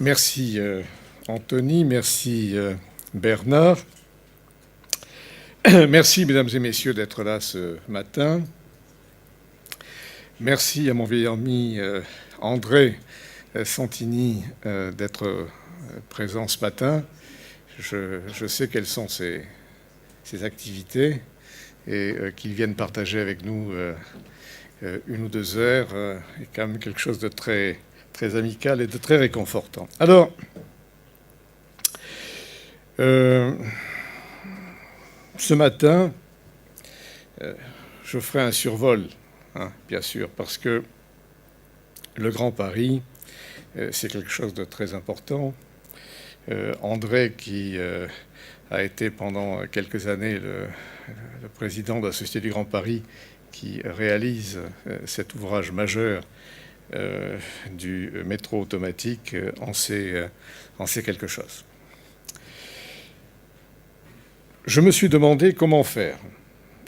Merci Anthony, merci Bernard. Merci mesdames et messieurs d'être là ce matin. Merci à mon vieil ami André Santini d'être présent ce matin. Je sais quelles sont ses activités et qu'il vienne partager avec nous 1 ou 2 heures est quand même quelque chose de très amical et de très réconfortant. Alors, ce matin, je ferai un survol, bien sûr, parce que le Grand Paris, c'est quelque chose de très important. André, qui a été pendant quelques années le président de la Société du Grand Paris, qui réalise cet ouvrage majeur du métro automatique, en sait quelque chose. Je me suis demandé comment faire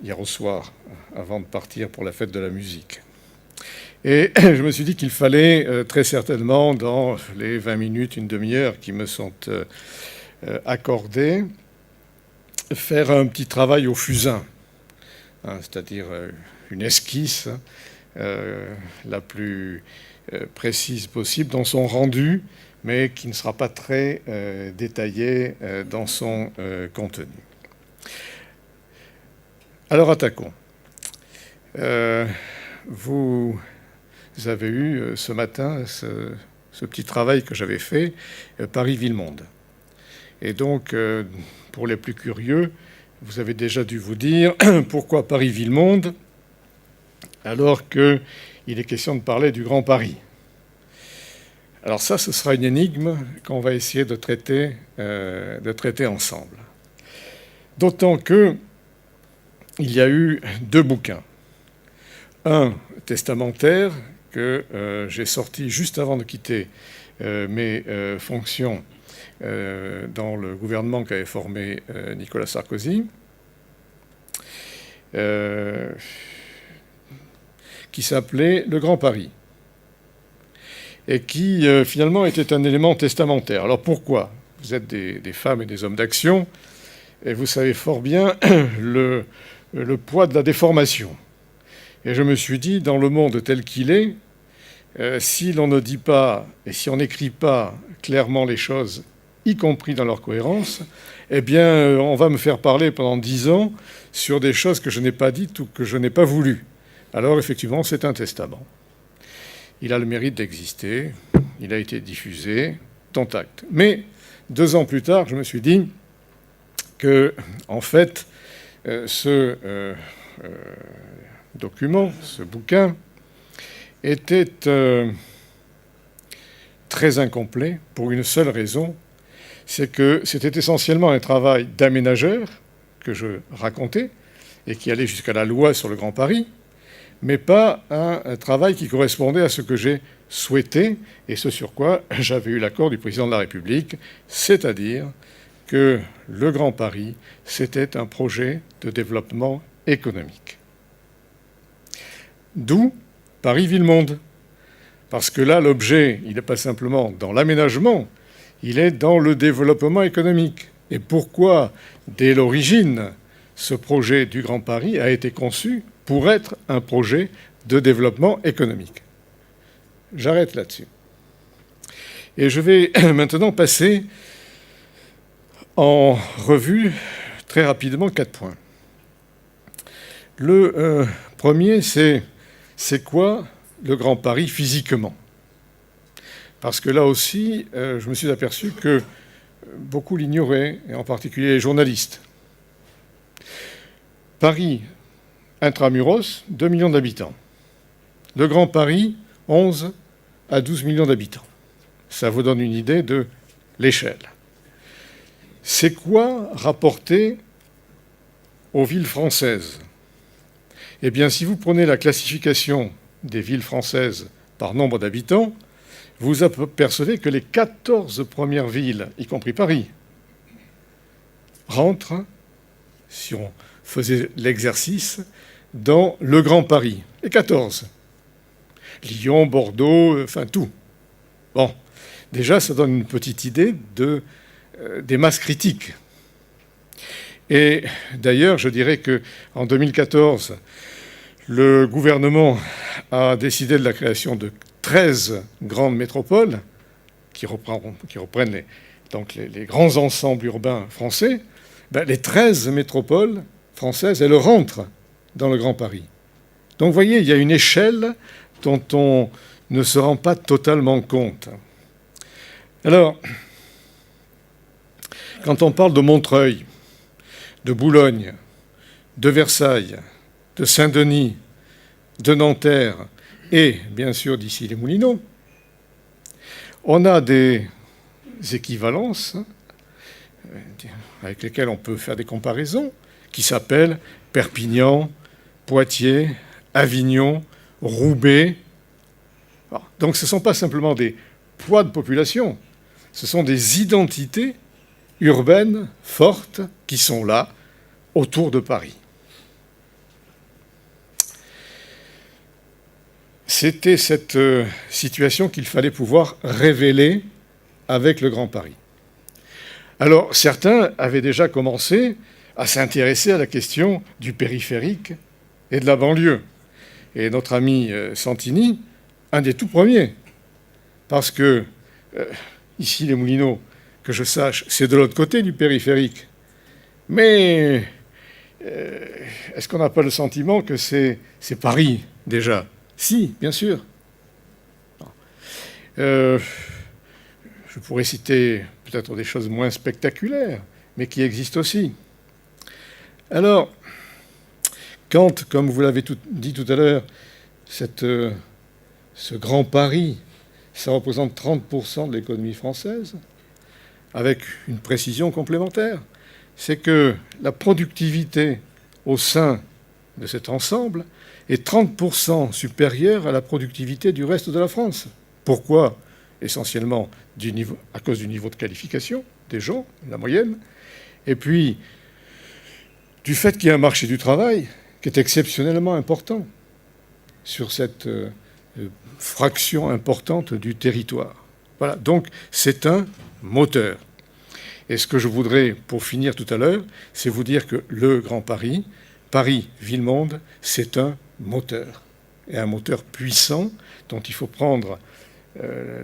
hier au soir, avant de partir pour la fête de la musique. Et je me suis dit qu'il fallait très certainement, dans les 20 minutes, une demi-heure qui me sont accordées, faire un petit travail au fusain, c'est-à-dire une esquisse la plus précise possible dans son rendu, mais qui ne sera pas très détaillée dans son contenu. Alors attaquons. Vous avez eu ce matin ce petit travail que j'avais fait, Paris-Ville-Monde. Et donc, pour les plus curieux, vous avez déjà dû vous dire pourquoi Paris-Ville-Monde alors qu'il est question de parler du Grand Paris. Alors ça, ce sera une énigme qu'on va essayer de traiter ensemble. D'autant qu'il y a eu 2 bouquins. Un testamentaire que j'ai sorti juste avant de quitter mes fonctions dans le gouvernement qu'avait formé Nicolas Sarkozy, qui s'appelait Le Grand Paris, et qui finalement était un élément testamentaire. Alors pourquoi ? Vous êtes des femmes et des hommes d'action, et vous savez fort bien le poids de la déformation. Et je me suis dit, dans le monde tel qu'il est, si l'on ne dit pas, et si on n'écrit pas clairement les choses, y compris dans leur cohérence, eh bien, on va me faire parler pendant 10 ans sur des choses que je n'ai pas dites ou que je n'ai pas voulu. Alors, effectivement, c'est un testament. Il a le mérite d'exister, il a été diffusé, tant acte. Mais 2 ans plus tard, je me suis dit que, en fait, ce document, ce bouquin, était très incomplet pour une seule raison, c'est que c'était essentiellement un travail d'aménageur que je racontais et qui allait jusqu'à la loi sur le Grand Paris, mais pas un travail qui correspondait à ce que j'ai souhaité et ce sur quoi j'avais eu l'accord du président de la République, c'est-à-dire que le Grand Paris, c'était un projet de développement économique. D'où Paris-Ville-Monde. Parce que là, l'objet, il n'est pas simplement dans l'aménagement, il est dans le développement économique. Et pourquoi, dès l'origine, ce projet du Grand Paris a été conçu pour être un projet de développement économique. J'arrête là-dessus. Et je vais maintenant passer en revue très rapidement 4 points. Le premier, c'est quoi le Grand Paris physiquement ? Parce que là aussi, je me suis aperçu que beaucoup l'ignoraient, et en particulier les journalistes. Paris, intramuros, 2 millions d'habitants. Le Grand Paris, 11 à 12 millions d'habitants. Ça vous donne une idée de l'échelle. C'est quoi rapporté aux villes françaises ? Eh bien, si vous prenez la classification des villes françaises par nombre d'habitants, vous apercevez que les 14 premières villes, y compris Paris, rentrent, si on faisait l'exercice, dans le Grand Paris. Les 14. Lyon, Bordeaux, enfin tout. Bon. déjà, ça donne une petite idée des masses critiques. Et d'ailleurs, je dirais qu'en 2014, le gouvernement a décidé de la création de 13 grandes métropoles qui reprennent les grands ensembles urbains français. Les 13 métropoles françaises, elles rentrent dans le Grand Paris. Donc vous voyez, il y a une échelle dont on ne se rend pas totalement compte. Alors, quand on parle de Montreuil, de Boulogne, de Versailles, de Saint-Denis, de Nanterre et, bien sûr, d'Issy-les-Moulineaux, on a des équivalences avec lesquelles on peut faire des comparaisons, qui s'appellent Perpignan, Poitiers, Avignon, Roubaix. Donc ce ne sont pas simplement des poids de population, ce sont des identités urbaines fortes qui sont là, autour de Paris. C'était cette situation qu'il fallait pouvoir révéler avec le Grand Paris. Alors, certains avaient déjà commencé à s'intéresser à la question du périphérique et de la banlieue. Et notre ami Santini, un des tout premiers, parce que, ici, les Moulineaux, que je sache, c'est de l'autre côté du périphérique. Mais est-ce qu'on n'a pas le sentiment que c'est Paris, déjà ? Si, bien sûr. Je pourrais citer peut-être des choses moins spectaculaires, mais qui existent aussi. Alors, quand, comme vous l'avez dit tout à l'heure, ce Grand Paris, ça représente 30% de l'économie française, avec une précision complémentaire, c'est que la productivité au sein de cet ensemble est 30% supérieure à la productivité du reste de la France. Pourquoi ? Essentiellement à cause du niveau de qualification des gens, la moyenne, et puis du fait qu'il y a un marché du travail qui est exceptionnellement important sur cette fraction importante du territoire. Voilà, donc c'est un moteur. Et ce que je voudrais, pour finir tout à l'heure, c'est vous dire que le Grand Paris, Paris, ville-monde, c'est un moteur. Et un moteur puissant dont il faut prendre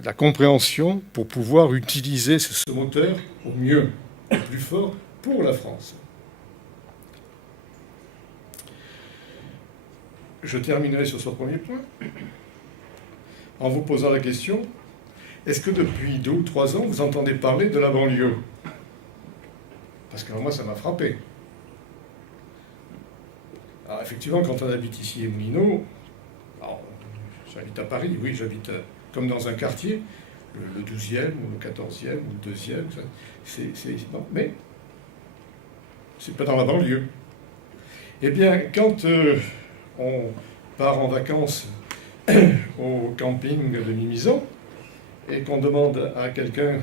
la compréhension pour pouvoir utiliser ce moteur au mieux, au plus fort pour la France. Je terminerai sur ce premier point en vous posant la question, est-ce que depuis 2 ou 3 ans, vous entendez parler de la banlieue ? Parce que moi, ça m'a frappé. Alors, effectivement, quand on habite ici à Moulineaux, j'habite à Paris, oui, j'habite comme dans un quartier, le 12e ou le 14e ou le 2e, bon, mais c'est pas dans la banlieue. Eh bien, quand on part en vacances au camping de Mimizan et qu'on demande à quelqu'un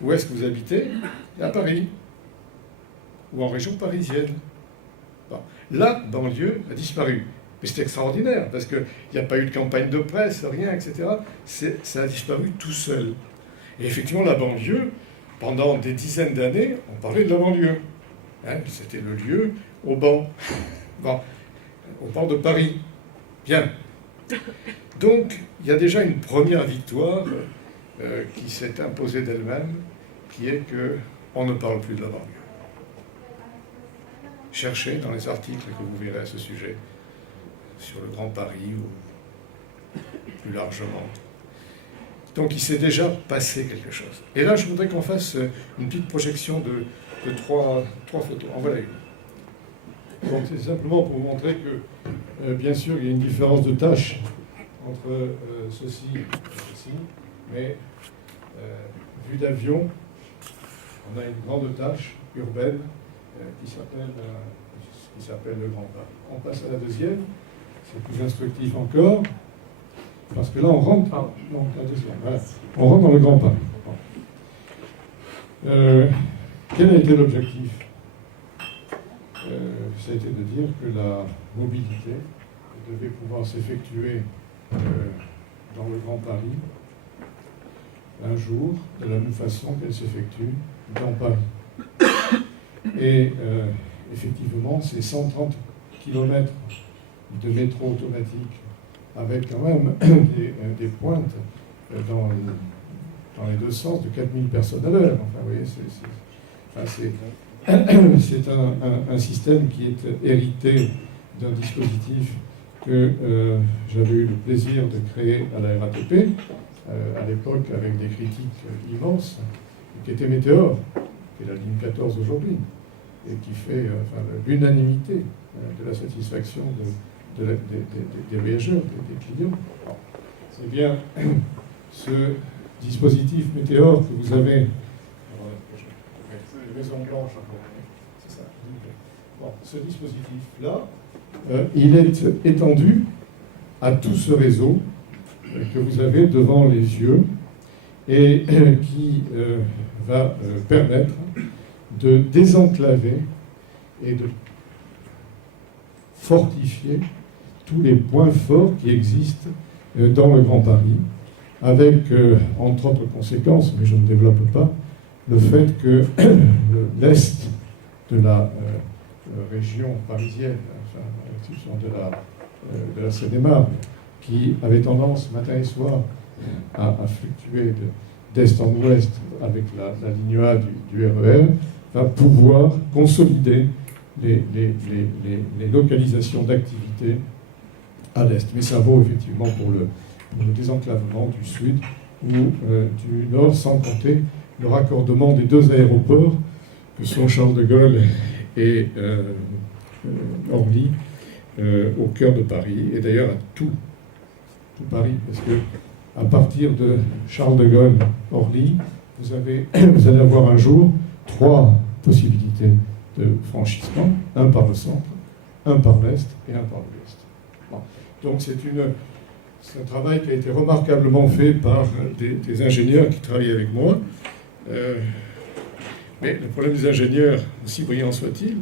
où est-ce que vous habitez, à Paris ou en région parisienne. Bon. La banlieue a disparu. Mais c'est extraordinaire, parce qu'il n'y a pas eu de campagne de presse, rien, etc. Ça a disparu tout seul. Et effectivement, la banlieue, pendant des dizaines d'années, on parlait de la banlieue. Hein, c'était le lieu au banc. Bon, au port de Paris. Bien. Donc, il y a déjà une première victoire qui s'est imposée d'elle-même, qui est qu'on ne parle plus de la banlieue. Cherchez dans les articles que vous verrez à ce sujet, sur le Grand Paris ou plus largement. Donc il s'est déjà passé quelque chose. Et là, je voudrais qu'on fasse une petite projection de trois photos. En voilà une. Donc c'est simplement pour vous montrer que, bien sûr, il y a une différence de tâche entre ceci et ceci, mais vue d'avion, on a une grande tâche urbaine qui s'appelle le Grand Paris. On passe à la deuxième, c'est plus instructif encore, parce que là on rentre, la deuxième, voilà. On rentre dans le Grand Paris. Quel a été l'objectif ? Ça a été de dire que la mobilité devait pouvoir s'effectuer dans le Grand Paris un jour de la même façon qu'elle s'effectue dans Paris. Et effectivement, ces 130 km de métro automatique, avec quand même des pointes dans les deux sens de 4000 personnes à l'heure. Enfin, vous voyez, c'est un système qui est hérité d'un dispositif que j'avais eu le plaisir de créer à la RATP, à l'époque avec des critiques immenses, qui était Météor, qui est la ligne 14 aujourd'hui, et qui fait l'unanimité de la satisfaction des voyageurs, des clients. C'est bien ce dispositif Météor que vous avez. Maison Blanche, c'est ça. Bon, ce dispositif-là, il est étendu à tout ce réseau que vous avez devant les yeux et qui va permettre de désenclaver et de fortifier tous les points forts qui existent dans le Grand Paris, avec, entre autres conséquences, mais je ne développe pas, le fait que l'Est de la région parisienne, enfin, à l'exception de la Seine-et-Marne, qui avait tendance matin et soir à fluctuer d'est en ouest avec la ligne A du RER, va pouvoir consolider les localisations d'activité à l'est. Mais ça vaut effectivement pour le désenclavement du sud ou du nord, sans compter le raccordement des deux aéroports que sont Charles de Gaulle et Orly au cœur de Paris, et d'ailleurs à tout Paris, parce que à partir de Charles de Gaulle, Orly, vous allez avoir un jour 3 possibilités de franchissement, un par le centre, un par l'est et un par l'ouest. Bon. Donc c'est un travail qui a été remarquablement fait par des ingénieurs qui travaillent avec moi. Mais le problème des ingénieurs, aussi brillants soient-ils,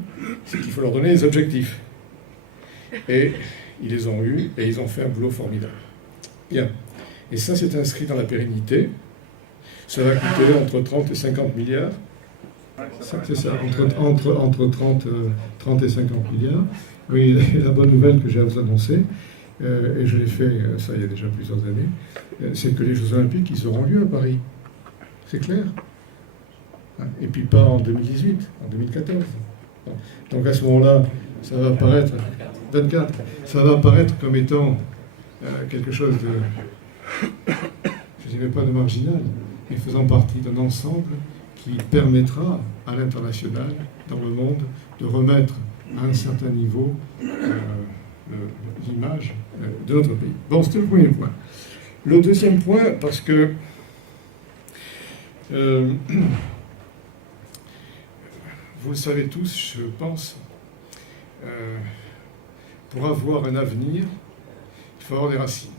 c'est qu'il faut leur donner des objectifs. Et ils les ont eus et ils ont fait un boulot formidable. Bien. Et ça, c'est inscrit dans la pérennité. Ça va coûter entre 30 et 50 milliards. C'est ça, entre 30 et 50 milliards. Oui, la bonne nouvelle que j'ai à vous annoncer, et je l'ai fait, ça il y a déjà plusieurs années, c'est que les Jeux Olympiques, ils auront lieu à Paris. C'est clair. Et puis pas en 2018, en 2014. Donc à ce moment-là, ça va apparaître, 24, ça va apparaître comme étant quelque chose de, je ne dirais pas de marginal, mais faisant partie d'un ensemble qui permettra à l'international, dans le monde, de remettre à un certain niveau l'image de notre pays. Bon, c'était le premier point. Le deuxième point, parce que vous le savez tous, je pense, pour avoir un avenir, il faut avoir des racines.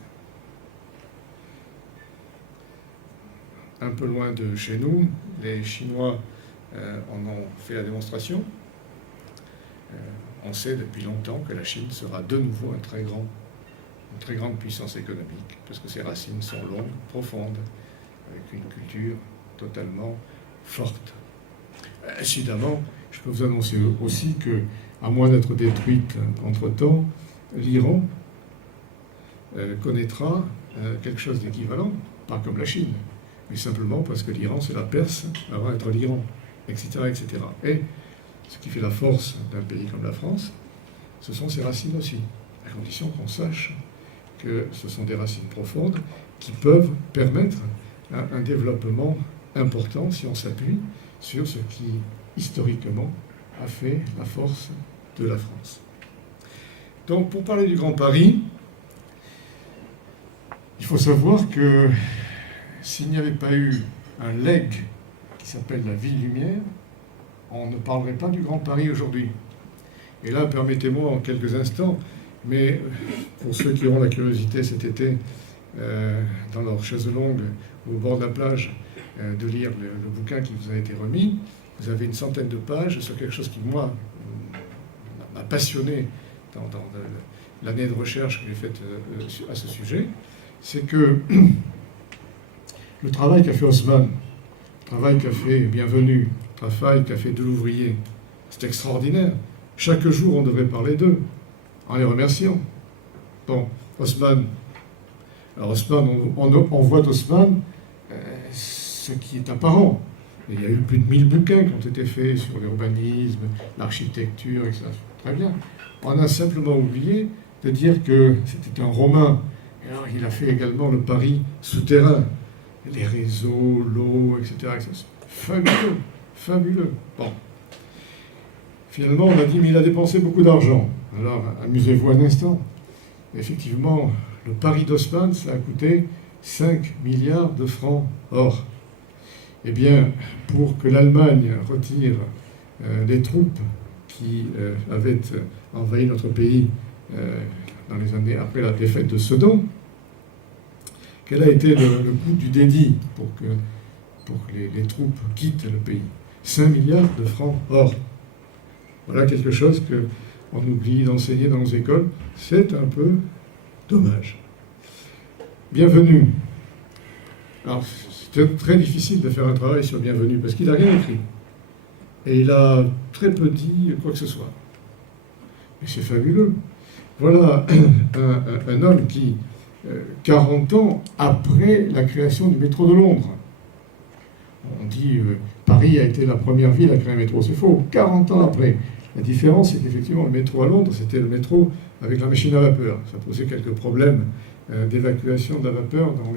Un peu loin de chez nous, les Chinois en ont fait la démonstration. On sait depuis longtemps que la Chine sera de nouveau une très grande puissance économique, parce que ses racines sont longues, profondes, avec une culture totalement forte. Incidemment, je peux vous annoncer aussi que, à moins d'être détruite entre-temps, l'Iran connaîtra quelque chose d'équivalent, pas comme la Chine, mais simplement parce que l'Iran, c'est la Perse avant d'être l'Iran, etc., etc. Et ce qui fait la force d'un pays comme la France, ce sont ses racines aussi, à condition qu'on sache que ce sont des racines profondes qui peuvent permettre un développement important si on s'appuie sur ce qui, historiquement, a fait la force de la France. Donc, pour parler du Grand Paris, il faut savoir que s'il n'y avait pas eu un legs qui s'appelle la Ville-Lumière, on ne parlerait pas du Grand Paris aujourd'hui. Et là, permettez-moi en quelques instants, mais pour ceux qui auront la curiosité cet été, dans leur chaise longue au bord de la plage, de lire le bouquin qui vous a été remis, vous avez une centaine de pages sur quelque chose qui, moi, m'a passionné dans l'année de recherche que j'ai faite à ce sujet, c'est que Le travail qu'a fait Haussmann, le travail qu'a fait Bienvenu, le travail qu'a fait Delouvrier, c'est extraordinaire. Chaque jour, on devrait parler d'eux, en les remerciant. Bon, Haussmann. Alors Haussmann, on voit d'Haussmann ce qui est apparent. Et il y a eu plus de 1000 bouquins qui ont été faits sur l'urbanisme, l'architecture, etc. Très bien. On a simplement oublié de dire que c'était un Romain. Et alors il a fait également le Paris souterrain, les réseaux, l'eau, etc. Fabuleux, fabuleux. Bon. Finalement, on a dit, mais il a dépensé beaucoup d'argent. Alors, amusez-vous un instant. Effectivement, le Paris d'Haussmann, ça a coûté 5 milliards de francs or. Eh bien, pour que l'Allemagne retire les troupes qui avaient envahi notre pays dans les années après la défaite de Sedan, quel a été le coût du dédit pour que les troupes quittent le pays? 5 milliards de francs or. Voilà quelque chose qu'on oublie d'enseigner dans nos écoles. C'est un peu dommage. Bienvenu. Alors, c'était très difficile de faire un travail sur Bienvenu, parce qu'il n'a rien écrit. Et il a très peu dit quoi que ce soit. Mais c'est fabuleux. Voilà un homme qui, 40 ans après la création du métro de Londres, on dit Paris a été la première ville à créer un métro, c'est faux, 40 ans après. La différence, c'est qu'effectivement, le métro à Londres, c'était le métro avec la machine à vapeur. Ça posait quelques problèmes d'évacuation de la vapeur dans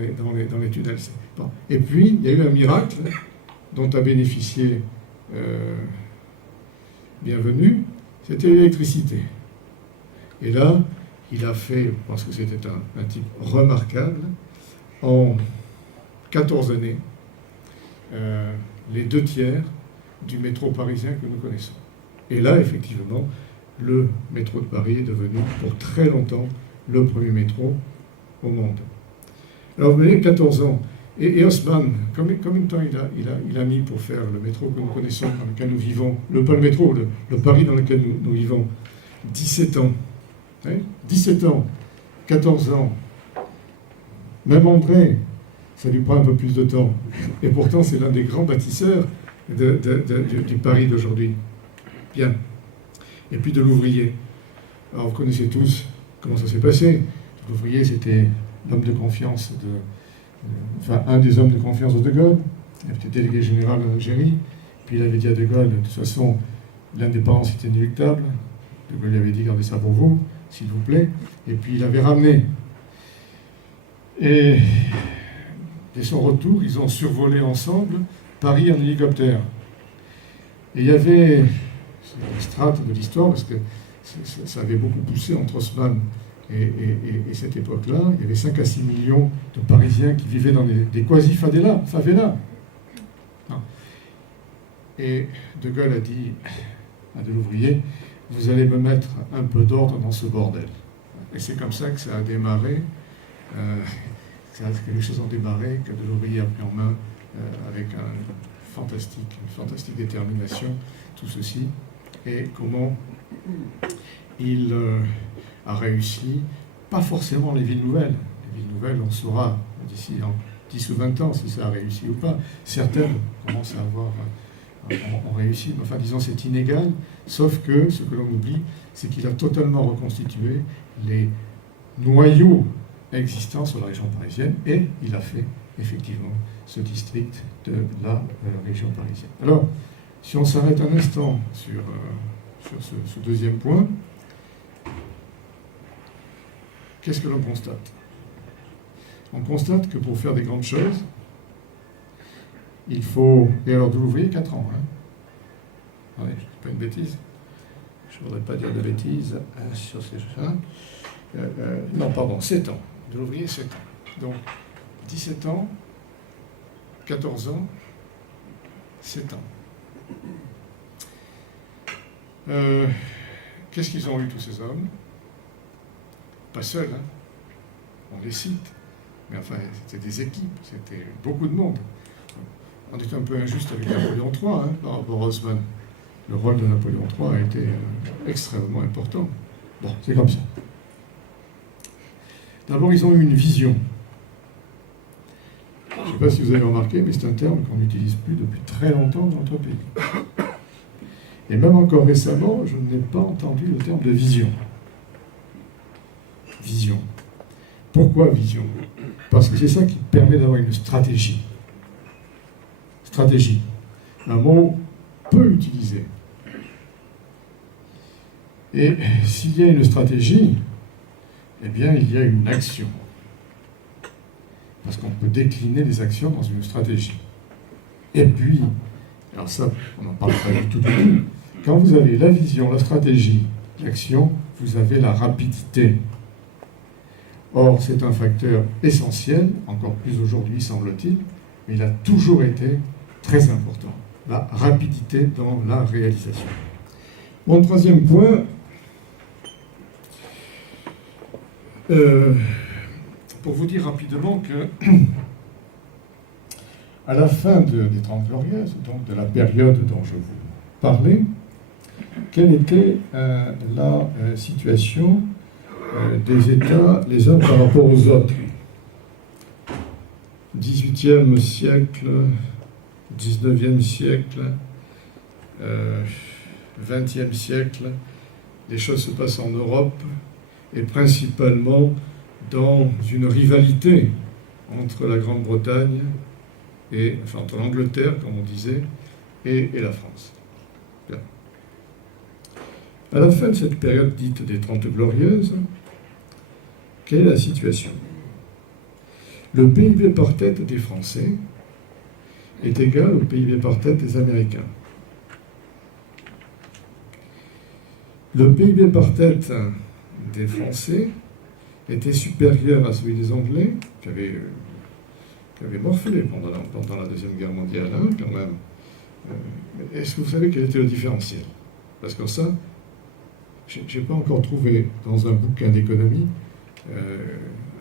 les tunnels. Bon. Et puis, il y a eu un miracle dont a bénéficié Bienvenu, c'était l'électricité. Et là, il a fait, je pense que c'était un type remarquable, en 14 années, les 2/3 du métro parisien que nous connaissons. Et là, effectivement, le métro de Paris est devenu pour très longtemps le premier métro au monde. Alors vous voyez, 14 ans. Et Haussmann, combien de temps il a mis pour faire le métro que nous connaissons, dans lequel nous vivons, pas le métro, le Paris dans lequel nous vivons? 17 ans. Hein, 17 ans, 14 ans. Même André, ça lui prend un peu plus de temps. Et pourtant, c'est l'un des grands bâtisseurs du Paris d'aujourd'hui. Bien. Et puis Delouvrier. Alors, vous connaissez tous comment ça s'est passé. Delouvrier, c'était l'homme de confiance un des hommes de confiance de Gaulle. Il était délégué général en Algérie. Puis il avait dit à De Gaulle, de toute façon, l'indépendance était inéluctable. De Gaulle lui avait dit, gardez ça pour vous, s'il vous plaît. Et puis il avait ramené. Et dès son retour, ils ont survolé ensemble Paris en hélicoptère. Et il y avait, c'est la strate de l'histoire, parce que ça avait beaucoup poussé entre Haussmann et cette époque-là, il y avait 5 à 6 millions de Parisiens qui vivaient dans des quasi-favelas. Et De Gaulle a dit à Delouvrier, vous allez me mettre un peu d'ordre dans ce bordel. Et c'est comme ça que ça a démarré, que les choses ont démarré, que Delouvrier a pris en main avec une fantastique détermination, tout ceci, et comment il a réussi, pas forcément les villes nouvelles. Les villes nouvelles, on saura d'ici 10 ou 20 ans si ça a réussi ou pas. Certaines commencent à avoir ont réussi, mais enfin disons c'est inégal, sauf que ce que l'on oublie, c'est qu'il a totalement reconstitué les noyaux existants sur la région parisienne, et il a fait effectivement ce district de la région parisienne. Alors, si on s'arrête un instant sur ce deuxième point, qu'est-ce que l'on constate? On constate que pour faire des grandes choses, il faut... Et alors, Delouvrier, 4 ans. Hein. Ouais, c'est pas une bêtise. Je ne voudrais pas dire de bêtises sur ces choses. Non, pardon, 7 ans. Delouvrier, 7 ans. Donc, 17 ans, 14 ans, 7 ans. Qu'est-ce qu'ils ont eu, tous ces hommes? Pas seuls, hein. On les cite. Mais enfin, c'était des équipes, c'était beaucoup de monde. On est un peu injuste avec Napoléon III, hein, par rapport à Haussmann. Le rôle de Napoléon III a été extrêmement important. Bon, c'est comme ça. D'abord, ils ont eu une vision. Je ne sais pas si vous avez remarqué, mais c'est un terme qu'on n'utilise plus depuis très longtemps dans notre pays. Et même encore récemment, je n'ai pas entendu le terme de vision. Vision. Pourquoi vision? Parce que c'est ça qui permet d'avoir une stratégie. Stratégie. Un mot peu utilisé. Et s'il y a une stratégie, eh bien, il y a une action. Parce qu'on peut décliner les actions dans une stratégie. Et puis, alors ça, on n'en parle pas du tout. Quand vous avez la vision, la stratégie, l'action, vous avez la rapidité. Or, c'est un facteur essentiel, encore plus aujourd'hui, semble-t-il, mais il a toujours été très important. La rapidité dans la réalisation. Mon troisième point, pour vous dire rapidement que à la fin des Trente Glorieuses, donc de la période dont je vous parlais, quelle était la situation des États les uns par rapport aux autres? 18e siècle, 19e siècle, 20e siècle, les choses se passent en Europe et principalement dans une rivalité entre la Grande-Bretagne et, enfin, entre l'Angleterre, comme on disait, et la France. Bien. À la fin de cette période dite des Trente Glorieuses, quelle est la situation? Le PIB par tête des Français est égal au PIB par tête des Américains. Le PIB par tête des Français était supérieur à celui des Anglais, qui avaient morflé pendant la Deuxième Guerre mondiale, hein, quand même. Est-ce que vous savez quel était le différentiel? Parce que ça, je n'ai pas encore trouvé dans un bouquin d'économie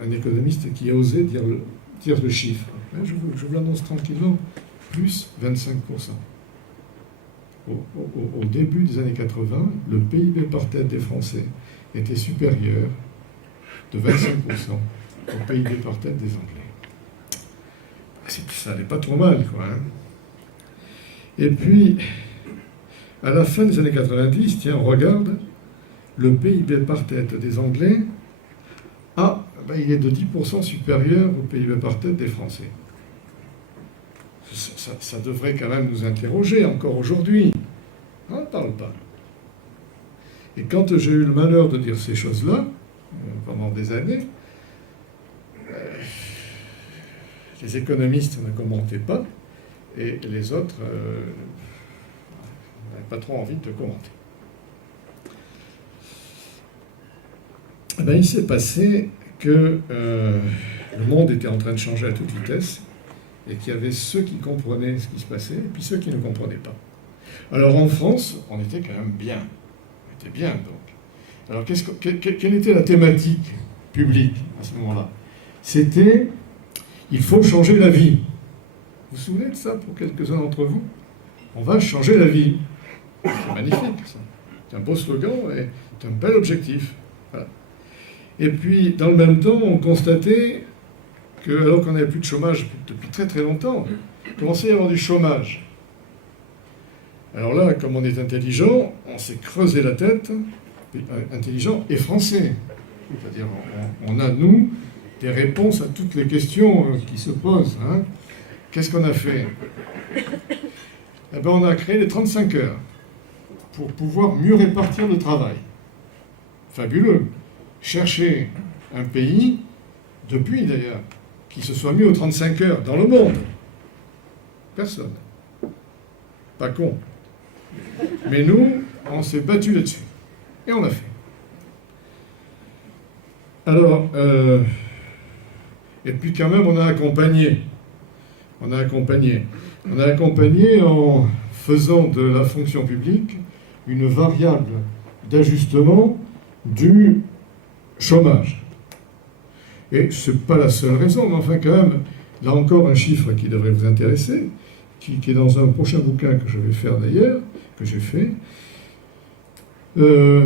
un économiste qui a osé dire le chiffre. Je vous l'annonce tranquillement, plus 25%. Au début des années 80, le PIB par tête des Français était supérieur de 25% au PIB par tête des Anglais. Ça n'allait pas trop mal, quoi. Hein. Et puis, à la fin des années 90, tiens, on regarde, le PIB par tête des Anglais, il est de 10% supérieur au PIB par tête des Français. Ça devrait quand même nous interroger encore aujourd'hui. On n'en parle pas. Et quand j'ai eu le malheur de dire ces choses-là, pendant des années, les économistes ne commentaient pas, et les autres n'avaient pas trop envie de commenter. Il s'est passé que le monde était en train de changer à toute vitesse, et qu'il y avait ceux qui comprenaient ce qui se passait, et puis ceux qui ne comprenaient pas. Alors en France, on était quand même bien. On était bien, donc. Alors quelle était la thématique publique à ce moment-là? C'était « il faut changer la vie ». Vous vous souvenez de ça pour quelques-uns d'entre vous? On va changer la vie. C'est magnifique, ça. C'est un beau slogan et c'est un bel objectif. Voilà. Et puis, dans le même temps, on constatait que, alors qu'on n'avait plus de chômage depuis très très longtemps, il commençait à y avoir du chômage. Alors là, comme on est intelligent, on s'est creusé la tête, intelligent et français. C'est-à-dire, on a, nous, des réponses à toutes les questions qui se posent. Hein. Qu'est-ce qu'on a fait? On a créé les 35 heures pour pouvoir mieux répartir le travail. Fabuleux. Chercher un pays, depuis d'ailleurs, qui se soit mis aux 35 heures dans le monde. Personne. Pas con. Mais nous, on s'est battu là-dessus. Et on l'a fait. Alors, et puis quand même, on a accompagné. On a accompagné en faisant de la fonction publique une variable d'ajustement du chômage. Et ce n'est pas la seule raison, mais enfin quand même, là encore un chiffre qui devrait vous intéresser, qui est dans un prochain bouquin que je vais faire d'ailleurs, que j'ai fait. Et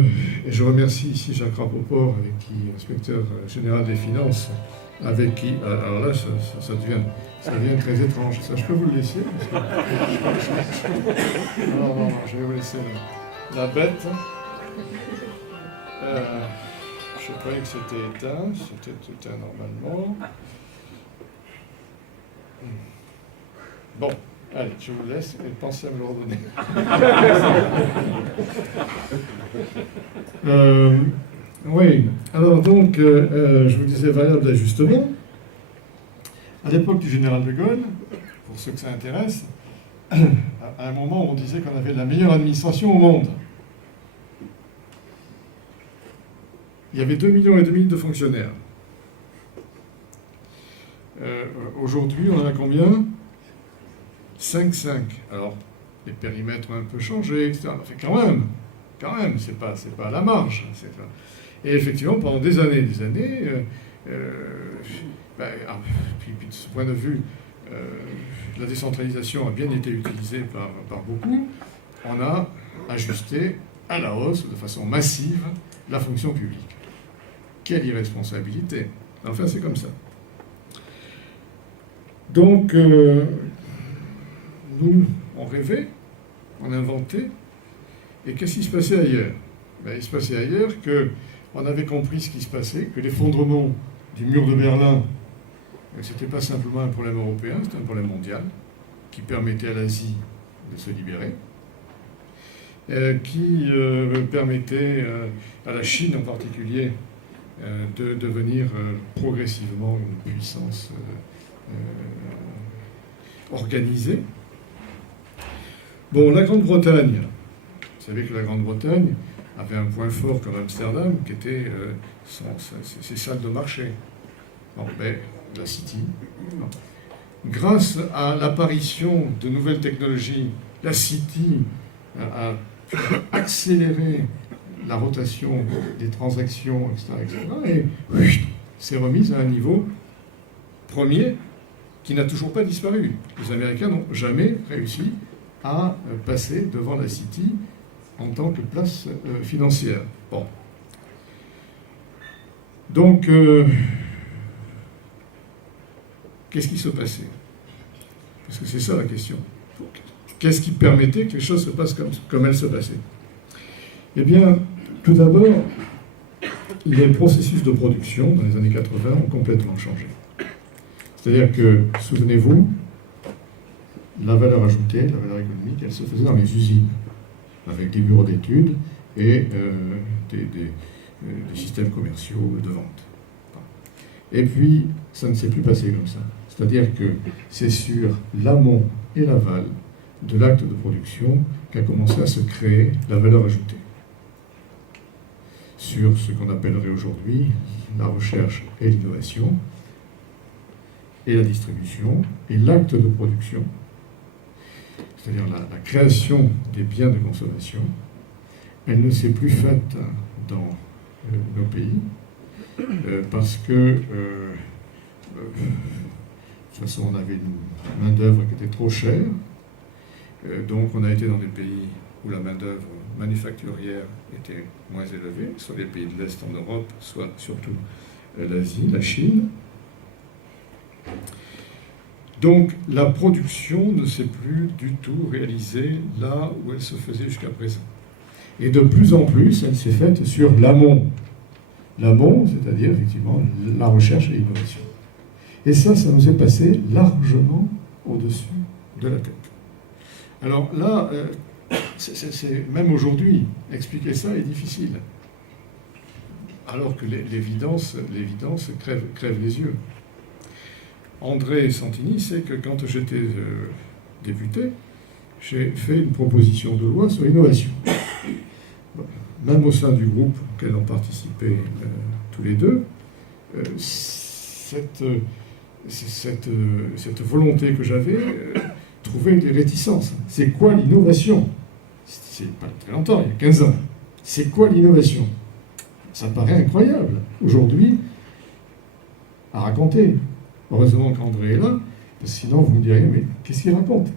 je remercie ici Jacques Rapoport, avec qui, inspecteur général des finances, avec qui... Alors là, ça devient très étrange. Ça, je peux vous le laisser parce que... Non, je vais vous laisser la bête. Je croyais que c'était éteint. C'était éteint normalement. Bon, allez, je vous laisse et pensez à me le redonner. Oui, alors donc, je vous disais variable d'ajustement. À l'époque du général de Gaulle, pour ceux que ça intéresse, à un moment, on disait qu'on avait la meilleure administration au monde. Il y avait 2,5 millions de fonctionnaires. Aujourd'hui, on en a combien? 5,5. Alors, les périmètres ont un peu changé, etc. Enfin, quand même, c'est pas à la marge. Et effectivement, pendant des années, puis de ce point de vue, la décentralisation a bien été utilisée par beaucoup. On a ajusté à la hausse, de façon massive, la fonction publique. Quelle irresponsabilité! Enfin, c'est comme ça. Donc, nous, on rêvait, on inventait, et qu'est-ce qui se passait ailleurs? Il se passait ailleurs qu'on avait compris ce qui se passait, que l'effondrement du mur de Berlin, ce n'était pas simplement un problème européen, c'était un problème mondial, qui permettait à l'Asie de se libérer, qui permettait à la Chine en particulier de devenir progressivement une puissance organisée. Bon, la Grande-Bretagne, vous savez que la Grande-Bretagne avait un point fort comme Amsterdam, qui était ses salles de marché. Bon, la City. Bon. Grâce à l'apparition de nouvelles technologies, la City a accéléré la rotation des transactions, etc. Et s'est remise à un niveau premier qui n'a toujours pas disparu. Les Américains n'ont jamais réussi à passer devant la City en tant que place financière. Bon. Donc, qu'est-ce qui se passait? Parce que c'est ça la question. Qu'est-ce qui permettait que les choses se passent comme elles se passaient? Eh bien, tout d'abord, les processus de production dans les années 80 ont complètement changé. C'est-à-dire que, souvenez-vous, la valeur ajoutée, la valeur économique, elle se faisait dans les usines, avec des bureaux d'études et des systèmes commerciaux de vente. Et puis, ça ne s'est plus passé comme ça. C'est-à-dire que c'est sur l'amont et l'aval de l'acte de production qu'a commencé à se créer la valeur ajoutée. Sur ce qu'on appellerait aujourd'hui la recherche et l'innovation, et la distribution, et l'acte de production, c'est-à-dire la création des biens de consommation, elle ne s'est plus faite dans nos pays, parce que, de toute façon, on avait une main-d'œuvre qui était trop chère, donc on a été dans des pays où la main-d'œuvre manufacturière était moins élevée, soit les pays de l'Est en Europe, soit surtout l'Asie, la Chine. Donc la production ne s'est plus du tout réalisée là où elle se faisait jusqu'à présent. Et de plus en plus, elle s'est faite sur l'amont. L'amont, c'est-à-dire effectivement la recherche et l'innovation. Et ça nous est passé largement au-dessus de la tête. Alors là, même aujourd'hui, expliquer ça est difficile. Alors que l'évidence crève les yeux. André Santini sait que quand j'étais député, j'ai fait une proposition de loi sur l'innovation. Même au sein du groupe auquel on participait tous les deux, cette volonté que j'avais trouvait des réticences. C'est quoi l'innovation? C'est pas très longtemps, il y a 15 ans. C'est quoi l'innovation? Ça paraît incroyable aujourd'hui à raconter. Heureusement qu'André est là, parce que sinon vous me diriez, mais qu'est-ce qu'il raconte?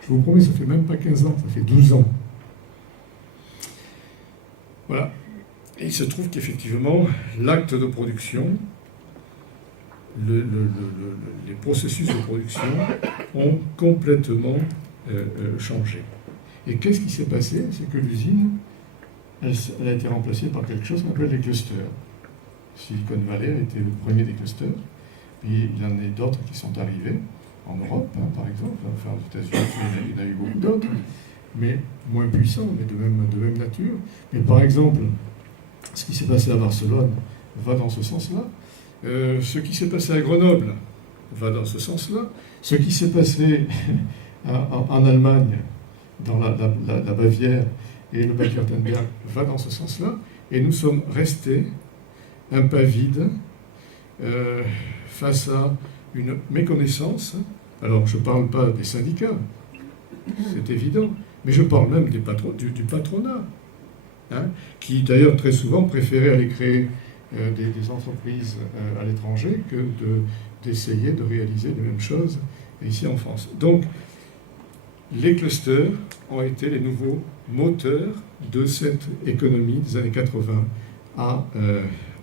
Je vous promets, ça fait même pas 15 ans, ça fait 12 ans. Voilà. Et il se trouve qu'effectivement, l'acte de production les processus de production ont complètement changé. Et qu'est-ce qui s'est passé? C'est que l'usine, elle a été remplacée par quelque chose qu'on appelle les clusters. Silicon Valley a été le premier des clusters, et il y en a d'autres qui sont arrivés, en Europe, hein, par exemple, enfin aux États-Unis, il y en a eu beaucoup d'autres, mais moins puissants, mais de même nature. Mais par exemple, ce qui s'est passé à Barcelone va dans ce sens-là. Ce qui s'est passé à Grenoble va dans ce sens-là. Ce qui s'est passé en Allemagne, dans la Bavière et le Bade-Württemberg va dans ce sens-là. Et nous sommes restés un pas vide face à une méconnaissance. Alors, je ne parle pas des syndicats, c'est évident, mais je parle même du patronat, hein, qui d'ailleurs très souvent préférait aller créer des entreprises à l'étranger que d'essayer de réaliser les mêmes choses ici en France. Donc, les clusters ont été les nouveaux moteurs de cette économie des années 80 à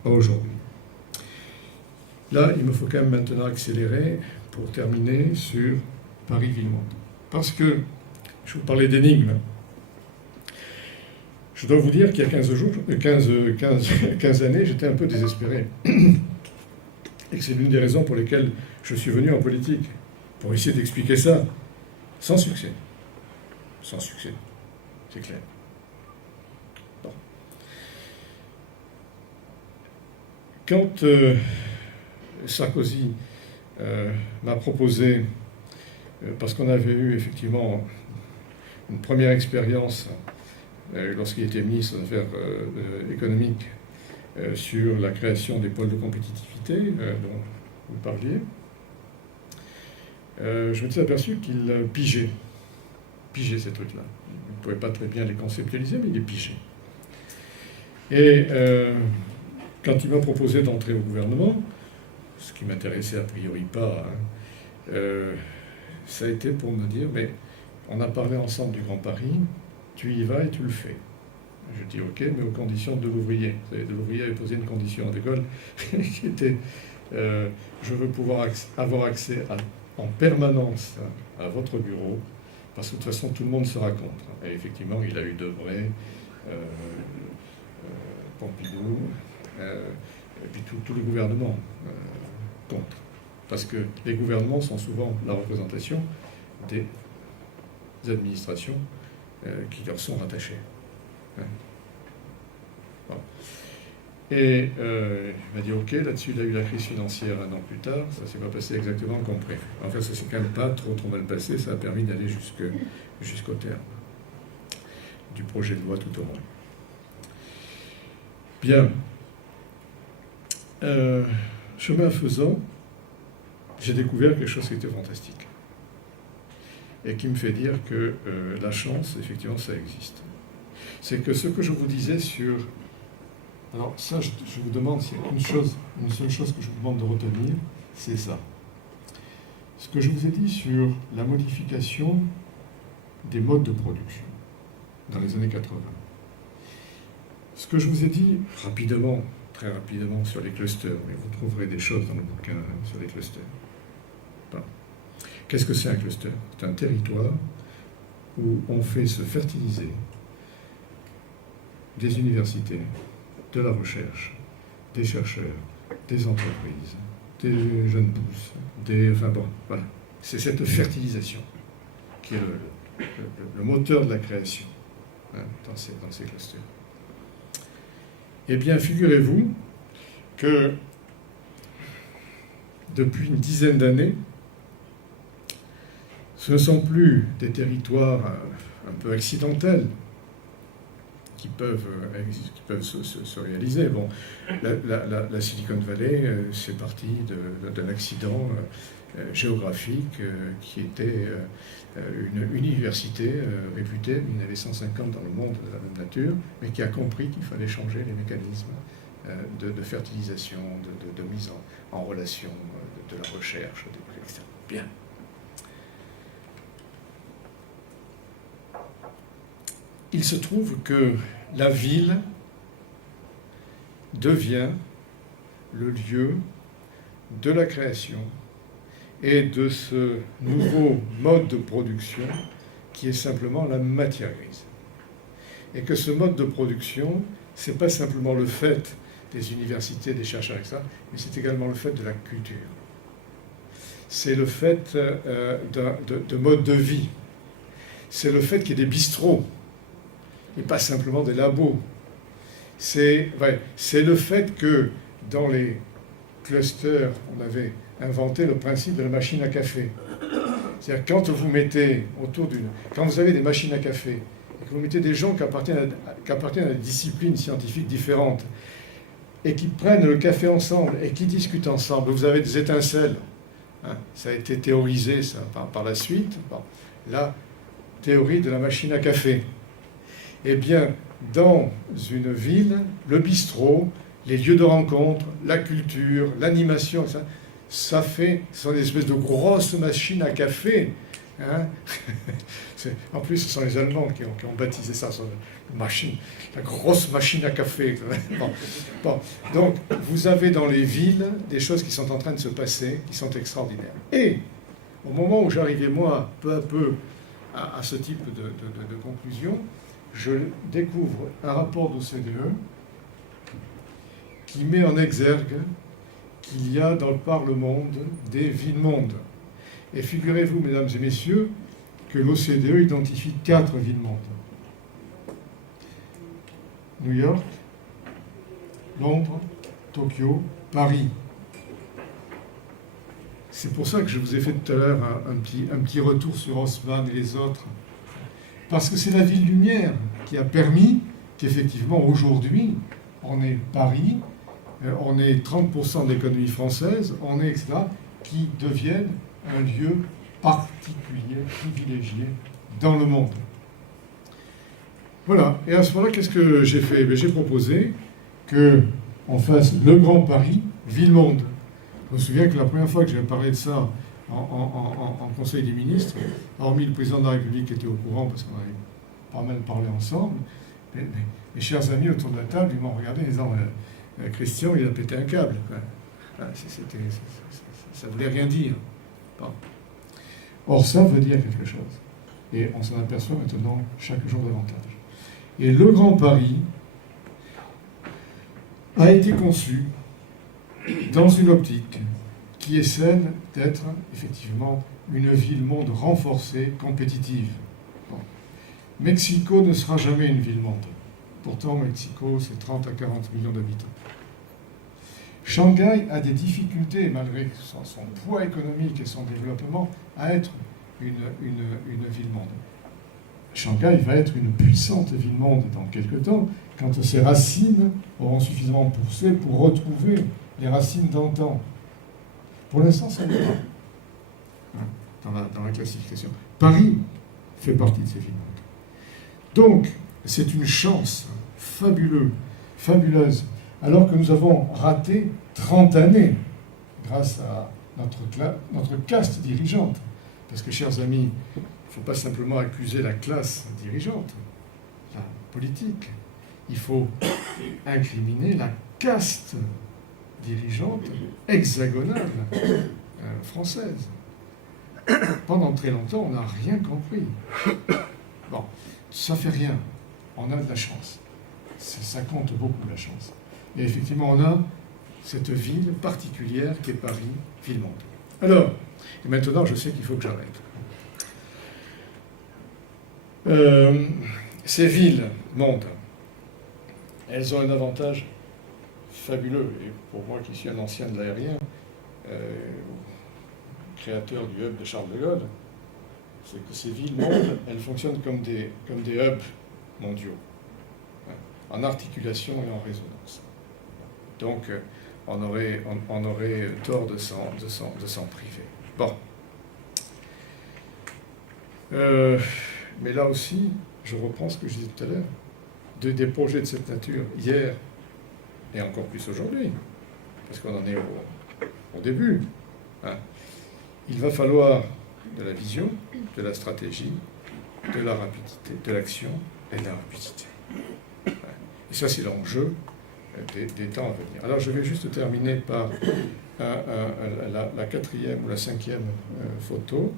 aujourd'hui. Là, il me faut quand même maintenant accélérer pour terminer sur Paris-Villemont. Parce que, je vous parlais d'énigmes, je dois vous dire qu'il y a 15 années, j'étais un peu désespéré. Et que c'est l'une des raisons pour lesquelles je suis venu en politique, pour essayer d'expliquer ça, sans succès. Sans succès, c'est clair. Bon. Quand Sarkozy m'a proposé, parce qu'on avait eu effectivement une première expérience lorsqu'il était ministre des Affaires économiques sur la création des pôles de compétitivité dont vous parliez, je me suis aperçu qu'il pigeait ces trucs-là. Il ne pouvait pas très bien les conceptualiser, mais il les pigeait. Et quand il m'a proposé d'entrer au gouvernement, ce qui m'intéressait a priori pas, hein, ça a été pour me dire, mais on a parlé ensemble du Grand Paris, tu y vas et tu le fais. Je dis ok, mais aux conditions de l'ouvrier. Vous savez, de l'ouvrier avait posé une condition à De Gaulle qui était je veux pouvoir avoir accès en permanence à votre bureau, parce que de toute façon tout le monde sera contre. Et effectivement, il a eu Debré, Pompidou, et puis tout le gouvernement contre. Parce que les gouvernements sont souvent la représentation des administrations qui leur sont rattachées. Bon. Et il m'a dit ok, là-dessus il a eu la crise financière un an plus tard, ça s'est pas passé exactement comme prévu. Enfin, ça s'est quand même pas trop mal passé, ça a permis d'aller jusqu'au terme du projet de loi tout au moins. Bien. Chemin faisant, j'ai découvert quelque chose qui était fantastique et qui me fait dire que la chance, effectivement, ça existe. C'est que ce que je vous disais sur... Alors ça, je vous demande, s'il y a une seule chose que je vous demande de retenir, c'est ça. Ce que je vous ai dit sur la modification des modes de production dans les années 80. Ce que je vous ai dit rapidement, très rapidement sur les clusters, mais vous trouverez des choses dans le bouquin sur les clusters. Bon. Qu'est-ce que c'est un cluster? C'est un territoire où on fait se fertiliser des universités, de la recherche, des chercheurs, des entreprises, des jeunes pousses, enfin bon, voilà. C'est cette fertilisation qui est le moteur de la création, hein, dans ces clusters. Eh bien, figurez-vous que depuis une dizaine d'années, ce ne sont plus des territoires un peu accidentels qui peuvent se réaliser. Bon, la Silicon Valley, c'est parti d'un accident géographique qui était une université réputée, il y en avait 150 dans le monde de la nature, mais qui a compris qu'il fallait changer les mécanismes de fertilisation, de mise en relation, de la recherche, etc. Bien. Il se trouve que la ville devient le lieu de la création et de ce nouveau mode de production qui est simplement la matière grise. Et que ce mode de production, ce n'est pas simplement le fait des universités, des chercheurs, etc., mais c'est également le fait de la culture. C'est le fait de mode de vie. C'est le fait qu'il y ait des bistrots et pas simplement des labos. C'est le fait que dans les clusters, on avait inventé le principe de la machine à café. C'est-à-dire quand vous mettez autour d'une... Quand vous avez des machines à café, et que vous mettez des gens qui appartiennent à des disciplines scientifiques différentes, et qui prennent le café ensemble, et qui discutent ensemble, vous avez des étincelles. Hein, ça a été théorisé ça, par la suite. Bon, la théorie de la machine à café. Eh bien, dans une ville, le bistrot, les lieux de rencontre, la culture, l'animation, ça fait, ce sont des espèces de grosses machines à café. Hein. En plus, ce sont les Allemands qui ont baptisé ça, la grosse machine à café. Bon. Donc, vous avez dans les villes des choses qui sont en train de se passer, qui sont extraordinaires. Et au moment où j'arrivais, moi, peu à peu, à ce type de conclusion, je découvre un rapport d'OCDE qui met en exergue qu'il y a dans le par le monde des villes-mondes. Et figurez-vous, mesdames et messieurs, que l'OCDE identifie 4 villes-mondes. New York, Londres, Tokyo, Paris. C'est pour ça que je vous ai fait tout à l'heure un petit retour sur Haussmann et les autres. Parce que c'est la ville lumière qui a permis qu'effectivement, aujourd'hui, on est Paris, on est 30% de l'économie française, on est, etc., qui deviennent un lieu particulier, privilégié dans le monde. Voilà. Et à ce moment-là, qu'est-ce que j'ai fait? J'ai proposé qu'on fasse le Grand Paris, ville-monde. Je me souviens que la première fois que j'ai parlé de ça en Conseil des ministres, hormis le président de la République qui était au courant, parce qu'on avait pas mal parlé ensemble, mes chers amis autour de la table, ils m'ont regardé en disant Christian, il a pété un câble. Ça voulait rien dire. Bon. Or, ça veut dire quelque chose. Et on s'en aperçoit maintenant chaque jour davantage. Et le Grand Paris a été conçu dans une optique qui est celle d'être effectivement une ville-monde renforcée, compétitive. Bon. Mexico ne sera jamais une ville-monde. Pourtant, Mexico, c'est 30 à 40 millions d'habitants. Shanghai a des difficultés, malgré son poids économique et son développement, à être une ville-monde. Shanghai va être une puissante ville-monde dans quelque temps, quand ses racines auront suffisamment poussé pour retrouver les racines d'antan. Pour l'instant, ça n'est pas dans la classification. Paris fait partie de ces villes-mondes. Donc, c'est une chance fabuleuse, alors que nous avons raté 30 années grâce à notre caste dirigeante. Parce que, chers amis, il ne faut pas simplement accuser la classe dirigeante, la politique. Il faut incriminer la caste dirigeante hexagonale française. Pendant très longtemps, on n'a rien compris. Bon, ça fait rien. On a de la chance. Ça compte beaucoup, la chance. Et effectivement, on a cette ville particulière qui est Paris, ville-monde. Alors, et maintenant, je sais qu'il faut que j'arrête. Ces villes-mondes, elles ont un avantage fabuleux. Et pour moi, qui suis un ancien de l'aérien, créateur du hub de Charles de Gaulle, c'est que ces villes-mondes, elles fonctionnent comme des hubs mondiaux, en articulation et en résonance. Donc, on aurait tort de s'en priver. Bon. Mais là aussi, je reprends ce que je disais tout à l'heure, des projets de cette nature, hier, et encore plus aujourd'hui, parce qu'on en est au début. Hein. Il va falloir de la vision, de la stratégie, de la rapidité, de l'action et de la rapidité. Et ça, c'est l'enjeu des temps à venir. Alors je vais juste terminer par la quatrième ou la cinquième photo.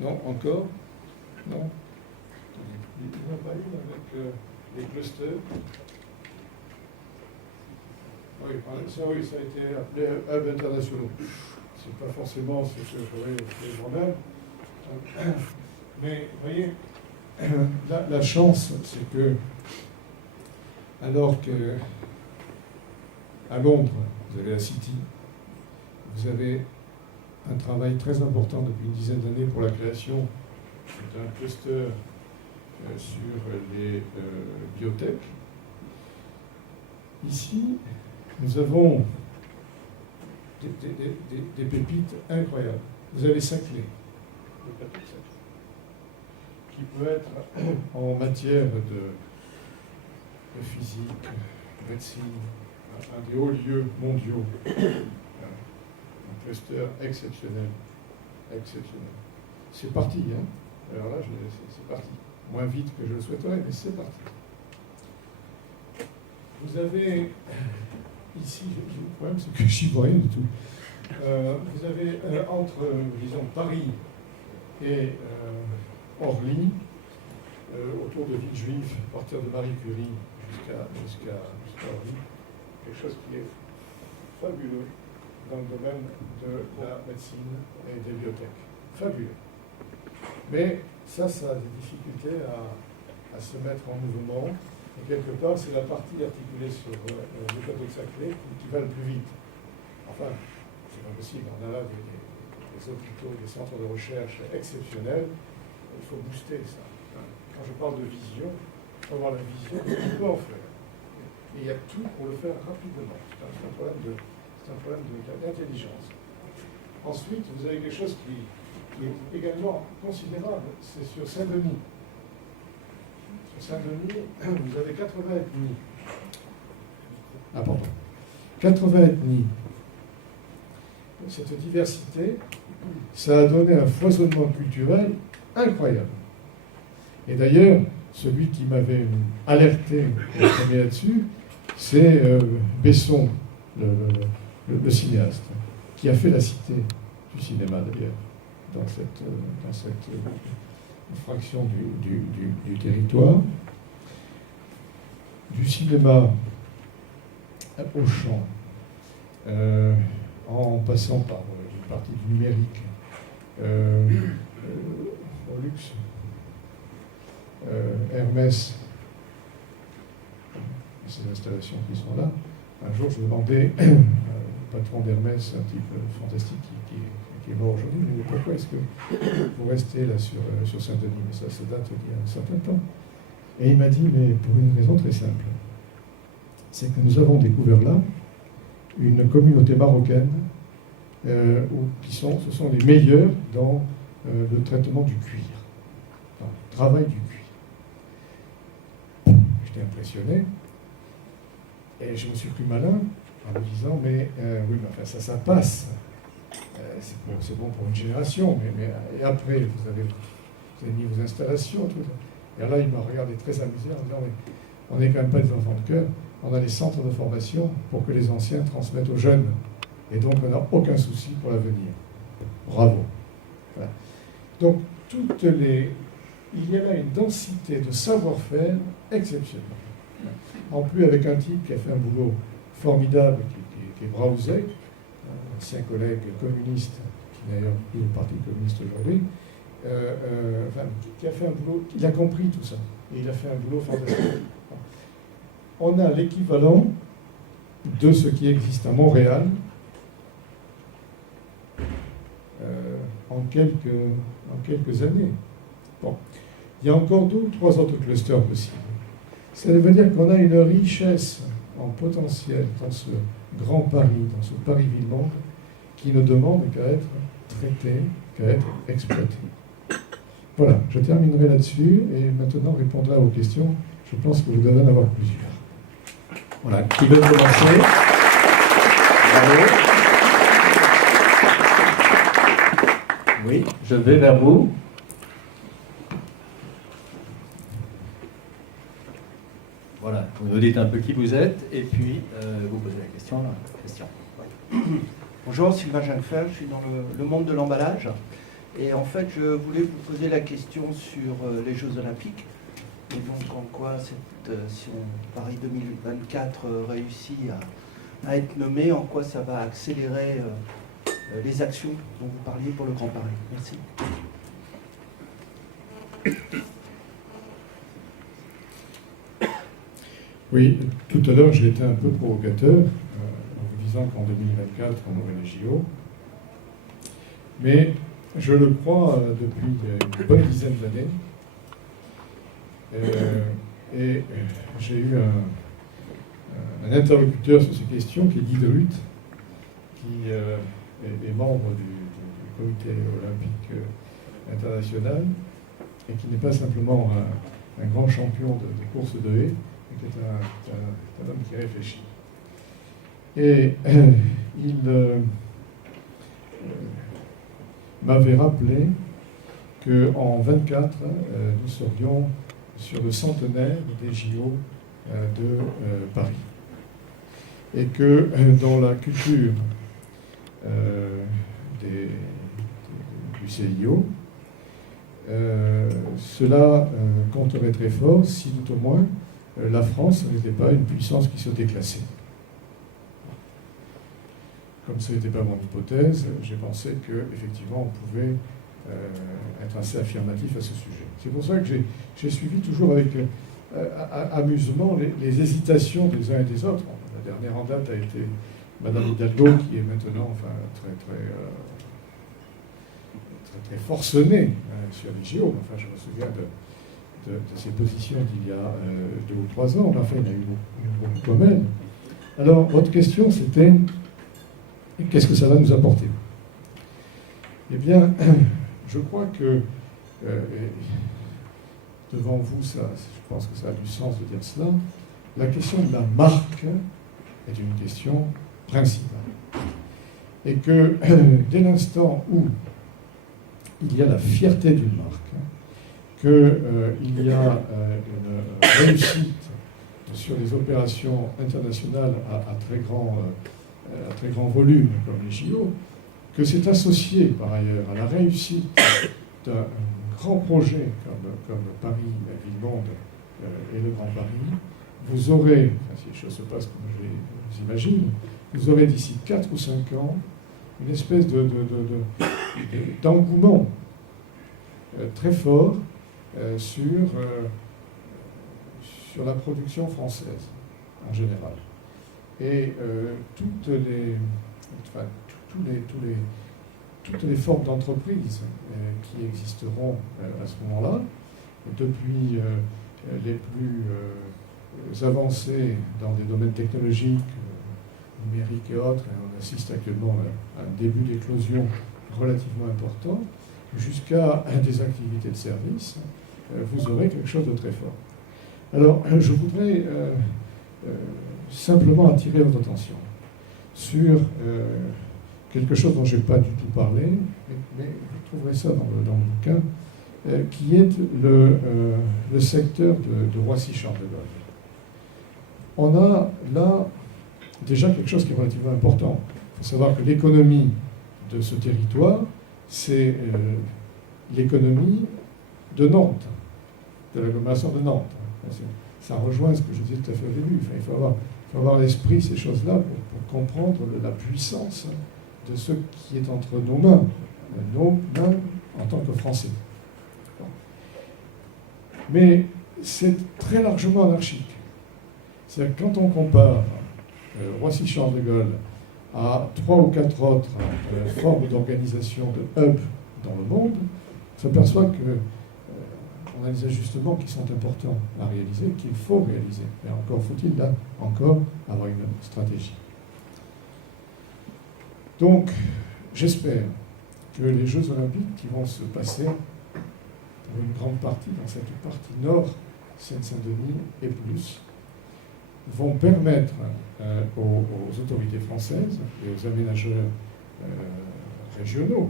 Non, encore? Non? Il n'y en a pas une avec les clusters? Oui, ça a été appelé hubs internationaux. Ce n'est pas forcément ce que j'aurais fait moi-même. Mais vous voyez, la chance, c'est que, alors que à Londres, vous avez la City, vous avez un travail très important depuis une dizaine d'années pour la création d'un cluster sur les biotech. Ici, nous avons des pépites incroyables. Vous avez Saclay, le plateau de Saclay, qui peut être en matière de physique, de médecine, un des hauts lieux mondiaux, un cluster exceptionnel, exceptionnel. C'est parti, hein. Alors là, c'est parti. Moins vite que je le souhaiterais, mais c'est parti. Vous avez ici, le problème c'est que je n'y vois rien du tout. Vous avez entre, disons, Paris et Orly, autour de Villejuif, à partir de Marie Curie jusqu'à Orly, quelque chose qui est fabuleux dans le domaine de la médecine et des biotech. Fabuleux. Mais ça a des difficultés à se mettre en mouvement. Et quelque part, c'est la partie articulée sur le plateau de Saclay qui va le plus vite. Enfin, c'est pas possible. On a là des hôpitaux, des centres de recherche exceptionnels. Il faut booster ça. Quand je parle de vision, il faut avoir la vision de ce qu'on peut en faire. Et il y a tout pour le faire rapidement. C'est un problème d'intelligence. Ensuite, vous avez quelque chose qui est également considérable, c'est sur Saint-Denis. Sur Saint-Denis, vous avez 80 ethnies. Ah, pardon. 80 ethnies. Cette diversité, ça a donné un foisonnement culturel incroyable. Et d'ailleurs, celui qui m'avait alerté là-dessus, c'est Besson, le cinéaste, qui a fait la cité du cinéma d'ailleurs, dans cette fraction du territoire. Du cinéma au chant, en passant par une partie du numérique, au luxe, Hermès, ces installations qui sont là. Un jour, je demandais au patron d'Hermès, un type fantastique qui est mort aujourd'hui, mais pourquoi est-ce que vous restez là sur Saint-Denis? Mais ça date d'il y a un certain temps. Et il m'a dit, mais pour une raison très simple, c'est que nous avons découvert là une communauté marocaine ce sont les meilleurs dans le traitement du cuir, dans le travail du cuir. J'étais impressionné et je me suis cru malin en me disant, mais oui, mais enfin ça passe. C'est bon pour une génération, mais et après, vous avez mis vos installations, tout ça. Et là, il m'a regardé très amusé en disant, mais on n'est quand même pas des enfants de cœur, on a des centres de formation pour que les anciens transmettent aux jeunes. Et donc, on n'a aucun souci pour l'avenir. Bravo. Voilà. Donc, il y a là une densité de savoir-faire exceptionnelle. En plus, avec un type qui a fait un boulot formidable, qui est Brauzek, un ancien collègue communiste, qui d'ailleurs est au Parti communiste aujourd'hui, qui a fait un boulot, il a compris tout ça, et il a fait un boulot fantastique. On a l'équivalent de ce qui existe à Montréal en quelques années. Bon. Il y a encore 2 ou 3 autres clusters possibles. Ça veut dire qu'on a une richesse en potentiel dans ce grand Paris, dans ce Paris-Ville-Monde, qui ne demande qu'à être traité, qu'à être exploité. Voilà, je terminerai là-dessus et maintenant répondrai à vos questions. Je pense que vous devez en avoir plusieurs. Voilà, qui veut commencer? Bravo. Oui, je vais vers vous. Voilà, vous nous dites un peu qui vous êtes et puis vous posez la question. Bonjour, Sylvain Jacquefel, je suis dans le monde de l'emballage. Et en fait, je voulais vous poser la question sur les Jeux Olympiques. Et donc, en quoi, si Paris 2024 réussit à être nommé, en quoi ça va accélérer les actions dont vous parliez pour le Grand Paris. Merci. Oui, tout à l'heure, j'ai été un peu provocateur en vous disant qu'en 2024, on aurait les JO. Mais je le crois depuis une bonne dizaine d'années. Et j'ai eu un interlocuteur sur ces questions qui est Guy Delutte, qui est membre du comité olympique international et qui n'est pas simplement un grand champion de course de haie, mais qui est un homme qui réfléchit. Et il m'avait rappelé qu'en 24, nous serions sur le centenaire des JO de Paris. Et que dans la culture du CIO, cela compterait très fort si tout au moins la France n'était pas une puissance qui se déclassait. Comme ce n'était pas mon hypothèse, j'ai pensé qu'effectivement on pouvait être assez affirmatif à ce sujet. C'est pour ça que j'ai suivi toujours avec amusement les hésitations des uns et des autres. La dernière en date a été Madame Hidalgo, qui est maintenant très forcenée sur les JO. Enfin, je me souviens de ses positions d'il y a 2 ou 3 ans. Enfin, il y a eu beaucoup quand même. Alors, votre question, c'était qu'est-ce que ça va nous apporter? Eh bien, je crois que devant vous, je pense que ça a du sens de dire cela, la question de la marque est une question principale. Et que dès l'instant où il y a la fierté d'une marque, qu'il y a une réussite sur les opérations internationales à très grand volume, comme les JO, que c'est associé par ailleurs à la réussite d'un grand projet comme Paris, Ville-Monde et le Grand Paris, vous aurez, si les choses se passent comme je les imagine, vous aurez d'ici 4 ou 5 ans une espèce d'engouement très fort sur la production française en général. Et toutes les formes d'entreprises qui existeront à ce moment-là, depuis les plus avancées dans des domaines technologiques, numériques et autres, et on assiste actuellement à un début d'éclosion relativement important, jusqu'à des activités de service, vous aurez quelque chose de très fort. Alors, je voudrais simplement attirer votre attention sur quelque chose dont je n'ai pas du tout parlé, mais vous trouverez ça dans le bouquin, qui est le secteur de Roissy-Charles de Gaulle. On a là déjà quelque chose qui est relativement important. Il faut savoir que l'économie de ce territoire, c'est l'économie de Nantes, de l'agglomération de Nantes. Ça rejoint ce que je disais tout à fait au début. Enfin, il faut avoir à l'esprit ces choses-là pour comprendre la puissance de ce qui est entre nos mains en tant que Français. Mais c'est très largement anarchique. C'est-à-dire que quand on compare Roissy-Charles de Gaulle à 3 ou 4 autres formes d'organisation de hub dans le monde, on s'aperçoit qu'on a des ajustements qui sont importants à réaliser, qu'il faut réaliser. Mais encore faut-il là encore avoir une stratégie. Donc, j'espère que les Jeux Olympiques qui vont se passer pour une grande partie dans cette partie nord, Seine-Saint-Denis et plus, vont permettre aux autorités françaises et aux aménageurs régionaux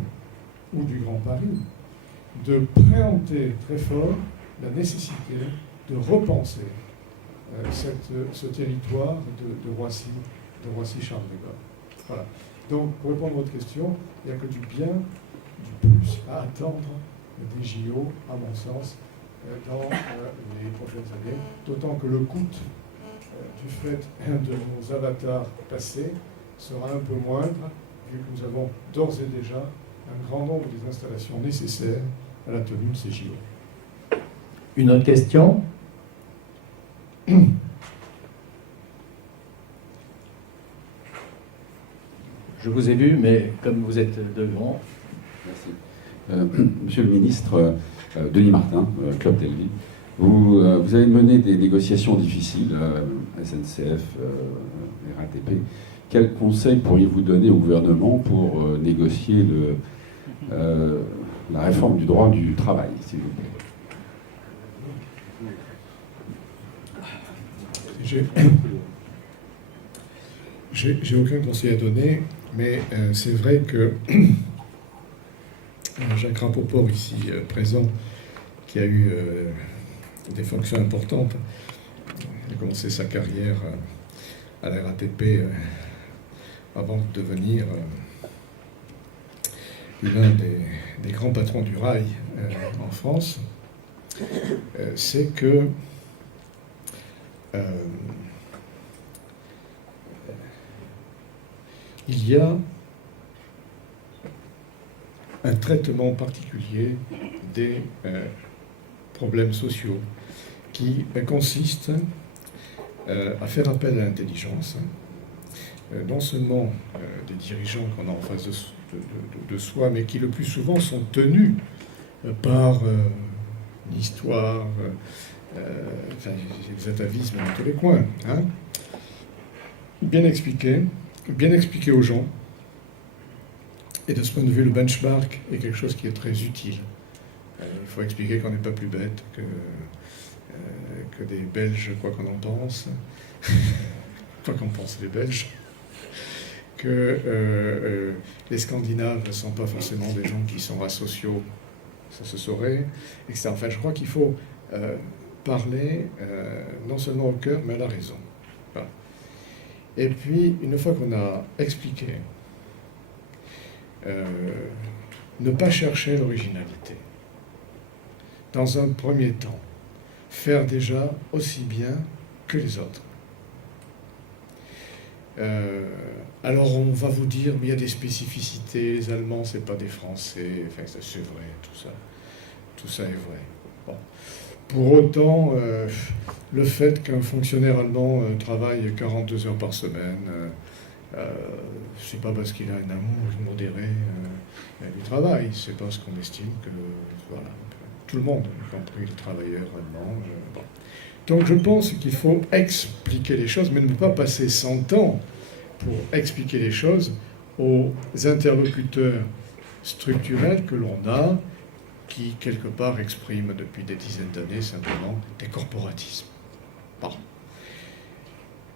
ou du Grand Paris de préempter très fort la nécessité de repenser ce territoire de Roissy-Charles de Gaulle. Voilà. Donc, pour répondre à votre question, il n'y a que du bien, du plus à attendre des JO, à mon sens, dans les prochaines années, d'autant que le coût du fait de nos avatars passés sera un peu moindre, vu que nous avons d'ores et déjà un grand nombre des installations nécessaires à la tenue de ces JO. Une autre question? Je vous ai vu, mais comme vous êtes devant... Merci. Monsieur le ministre, Denis Martin, Club Telvi, vous avez mené des négociations difficiles, SNCF, RATP. Quels conseils pourriez-vous donner au gouvernement pour négocier la réforme du droit du travail, s'il vous plaît? J'ai aucun conseil à donner, mais c'est vrai que Jacques Rapoport, ici présent, qui a eu des fonctions importantes, il a commencé sa carrière à la RATP avant de devenir l'un des grands patrons du rail en France, c'est que il y a un traitement particulier des problèmes sociaux qui consiste à faire appel à l'intelligence, non seulement des dirigeants qu'on a en face de soi, mais qui le plus souvent sont tenus par l'histoire, les atavismes dans tous les coins. Hein. Bien expliquer aux gens. Et de ce point de vue, le benchmark est quelque chose qui est très utile. Il faut expliquer qu'on n'est pas plus bête que des Belges, quoi qu'on en pense, quoi qu'en pensent les Belges, que les Scandinaves ne sont pas forcément des gens qui sont asociaux, ça se saurait, etc. Enfin, je crois qu'il faut parler non seulement au cœur, mais à la raison. Voilà. Et puis, une fois qu'on a expliqué, ne pas chercher l'originalité. Dans un premier temps, faire déjà aussi bien que les autres. Alors on va vous dire, mais il y a des spécificités, les Allemands, c'est pas des Français, enfin c'est vrai, tout ça est vrai. Bon. Pour autant, le fait qu'un fonctionnaire allemand travaille 42 heures par semaine, c'est pas parce qu'il a un amour modéré du travail, c'est parce qu'on estime que, voilà, tout le monde, y compris les travailleurs allemands. Bon. Donc je pense qu'il faut expliquer les choses, mais ne pas passer 100 ans pour expliquer les choses aux interlocuteurs structurels que l'on a, qui quelque part expriment depuis des dizaines d'années simplement des corporatismes. Bon.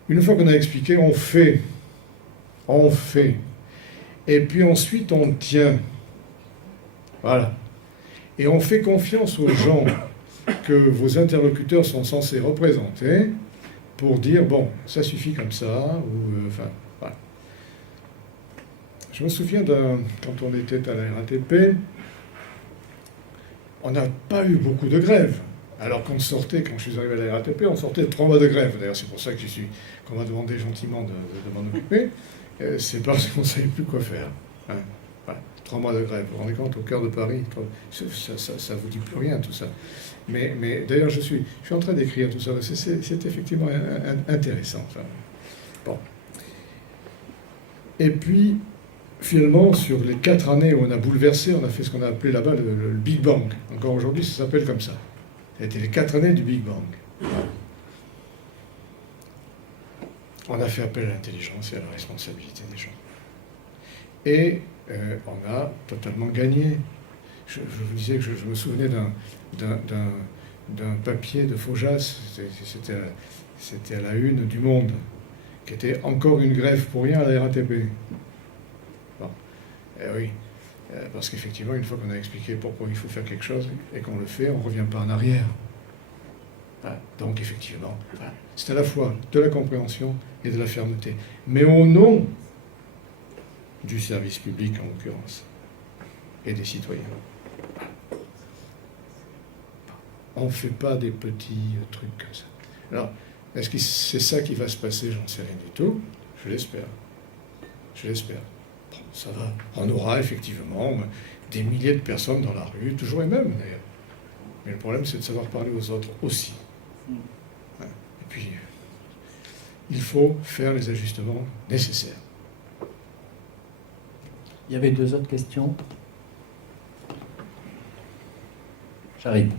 Une fois qu'on a expliqué, on fait. Et puis ensuite, on tient. Voilà. Et on fait confiance aux gens que vos interlocuteurs sont censés représenter pour dire, bon, ça suffit comme ça, ou enfin, voilà. Je me souviens quand on était à la RATP, on n'a pas eu beaucoup de grèves. Alors qu'on sortait, quand je suis arrivé à la RATP, on sortait de 3 mois de grève. D'ailleurs, c'est pour ça qu'on m'a demandé gentiment de m'en occuper. C'est parce qu'on ne savait plus quoi faire. Hein. Voilà. 3 mois de grève. Vous vous rendez compte, au cœur de Paris, ça ne vous dit plus rien, tout ça. Mais d'ailleurs, je suis en train d'écrire tout ça. C'est effectivement intéressant. Ça. Bon. Et puis, finalement, sur les 4 années où on a bouleversé, on a fait ce qu'on a appelé là-bas le Big Bang. Encore aujourd'hui, ça s'appelle comme ça. Ça a été les 4 années du Big Bang. On a fait appel à l'intelligence et à la responsabilité des gens. Et on a totalement gagné. Je vous disais que je me souvenais d'un papier de Faujas, c'était à la une du Monde, qui était encore une grève pour rien à la RATP. Bon, oui, parce qu'effectivement, une fois qu'on a expliqué pourquoi il faut faire quelque chose et qu'on le fait, on ne revient pas en arrière. Voilà. Donc effectivement, voilà. C'est à la fois de la compréhension et de la fermeté. Mais au nom du service public, en l'occurrence, et des citoyens. On ne fait pas des petits trucs comme ça. Alors, est-ce que c'est ça qui va se passer? J'en sais rien du tout. Je l'espère. Je l'espère. Bon, ça va. On aura effectivement des milliers de personnes dans la rue, toujours les mêmes d'ailleurs. Mais le problème, c'est de savoir parler aux autres aussi. Et puis, il faut faire les ajustements nécessaires. Il y avait 2 autres questions. J'arrive.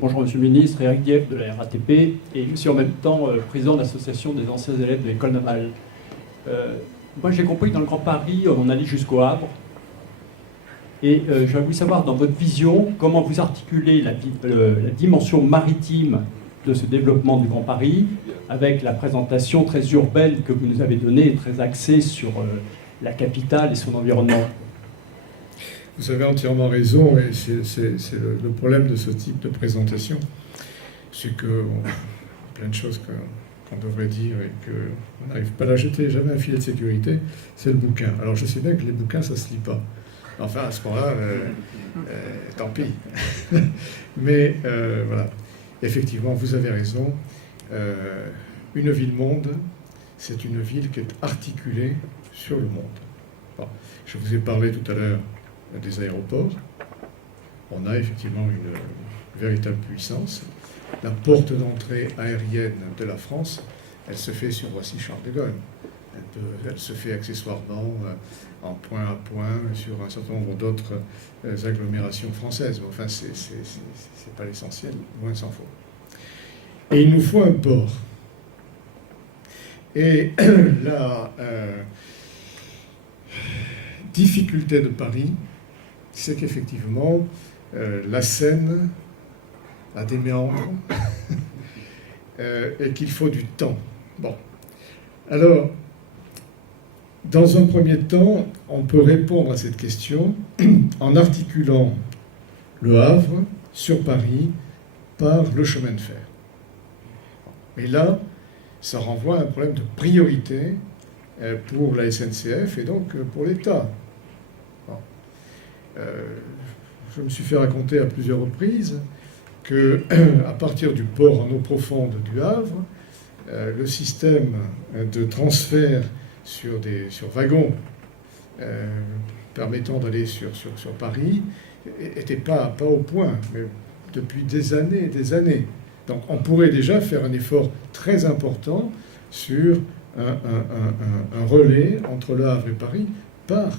Bonjour Monsieur le Ministre, Eric Dieppe de la RATP, et je suis en même temps président de l'association des anciens élèves de l'école navale. Moi j'ai compris que dans le Grand Paris, on allait jusqu'au Havre, et j'aurais voulu savoir dans votre vision comment vous articulez la dimension maritime de ce développement du Grand Paris avec la présentation très urbaine que vous nous avez donnée et très axée sur la capitale et son environnement. Vous avez entièrement raison, et c'est le problème de ce type de présentation. C'est que plein de choses qu'on devrait dire et qu'on n'arrive pas à la jeter. J'avais un filet de sécurité, c'est le bouquin. Alors je sais bien que les bouquins, ça ne se lit pas. Enfin, à ce moment-là, tant pis. Mais voilà, effectivement, vous avez raison. Une ville-monde, c'est une ville qui est articulée sur le monde. Bon, je vous ai parlé tout à l'heure des aéroports. On a effectivement une véritable puissance. La porte d'entrée aérienne de la France, elle se fait sur Roissy-Charles de Gaulle. Elle se fait accessoirement en point à point sur un certain nombre d'autres agglomérations françaises. Mais enfin, c'est pas l'essentiel, loin s'en faut. Et il nous faut un port. Et la difficulté de Paris, c'est qu'effectivement, la Seine a des méandres et qu'il faut du temps. Bon. Alors, dans un premier temps, on peut répondre à cette question en articulant le Havre sur Paris par le chemin de fer. Et là, ça renvoie à un problème de priorité pour la SNCF et donc pour l'État. Bon. Je me suis fait raconter à plusieurs reprises que, à partir du port en eau profonde du Havre, le système de transfert sur wagons permettant d'aller sur Paris n'était pas au point, mais depuis des années et des années. Donc on pourrait déjà faire un effort très important sur un relais entre Le Havre et Paris par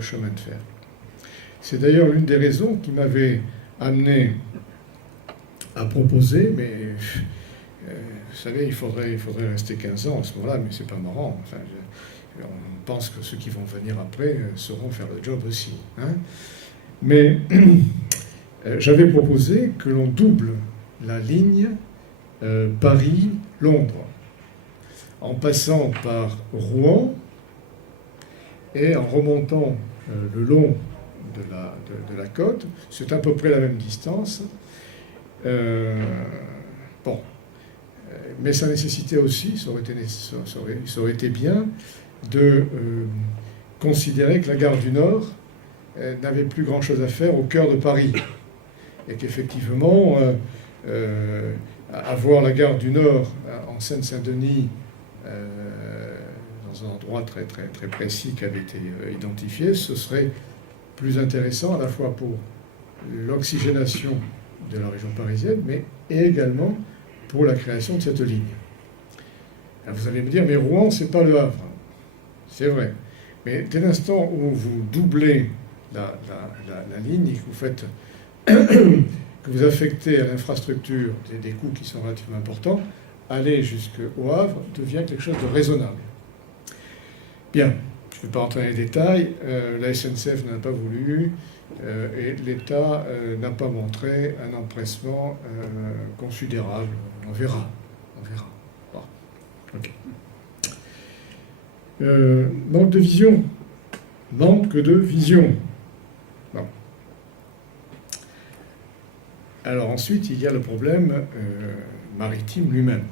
chemin de fer. C'est d'ailleurs l'une des raisons qui m'avait amené à proposer, mais vous savez, il faudrait rester 15 ans à ce moment-là, mais c'est pas marrant. Enfin, on pense que ceux qui vont venir après sauront faire le job aussi. Hein. Mais j'avais proposé que l'on double la ligne Paris-Londres, en passant par Rouen et en remontant le long de la côte. C'est à peu près la même distance. Bon. Mais ça nécessitait aussi, ça aurait été bien, de considérer que la gare du Nord n'avait plus grand-chose à faire au cœur de Paris. Et qu'effectivement, avoir la gare du Nord en Seine-Saint-Denis, dans un endroit très, très, très précis qui avait été identifié, ce serait plus intéressant à la fois pour l'oxygénation de la région parisienne, mais également pour la création de cette ligne. Alors vous allez me dire, mais Rouen, c'est pas le Havre. C'est vrai. Mais dès l'instant où vous doublez la ligne et que vous faites que vous affectez à l'infrastructure des coûts qui sont relativement importants, aller jusqu'au Havre devient quelque chose de raisonnable. Bien, je ne vais pas rentrer dans les détails, la SNCF n'en a pas voulu, et l'État n'a pas montré un empressement considérable. On verra. Bon. Okay. Manque de vision. Bon. Alors ensuite, il y a le problème maritime lui-même.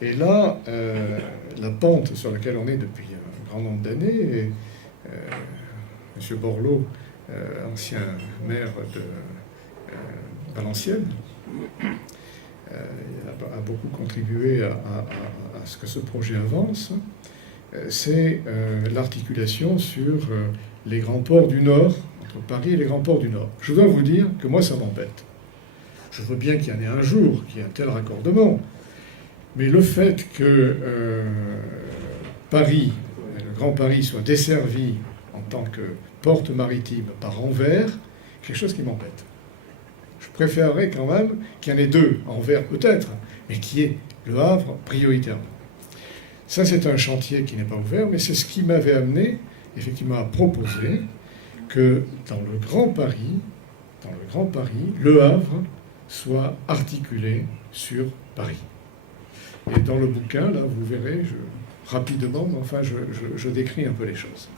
Et là, la pente sur laquelle on est depuis un grand nombre d'années, et M. Borloo, ancien maire de Valenciennes, a beaucoup contribué à ce que ce projet avance, c'est l'articulation sur les grands ports du Nord, entre Paris et les grands ports du Nord. Je dois vous dire que moi, ça m'embête. Je veux bien qu'il y en ait un jour, qu'il y ait un tel raccordement, mais le fait que Paris, le Grand Paris, soit desservi en tant que porte maritime par Anvers, quelque chose qui m'embête. Je préférerais quand même qu'il y en ait deux, Anvers peut-être, mais qui est Le Havre prioritairement. Ça, c'est un chantier qui n'est pas ouvert, mais c'est ce qui m'avait amené, effectivement, à proposer que dans le Grand Paris, Le Havre soit articulé sur Paris. Et dans le bouquin, là, vous verrez, rapidement, mais enfin, je décris un peu les choses.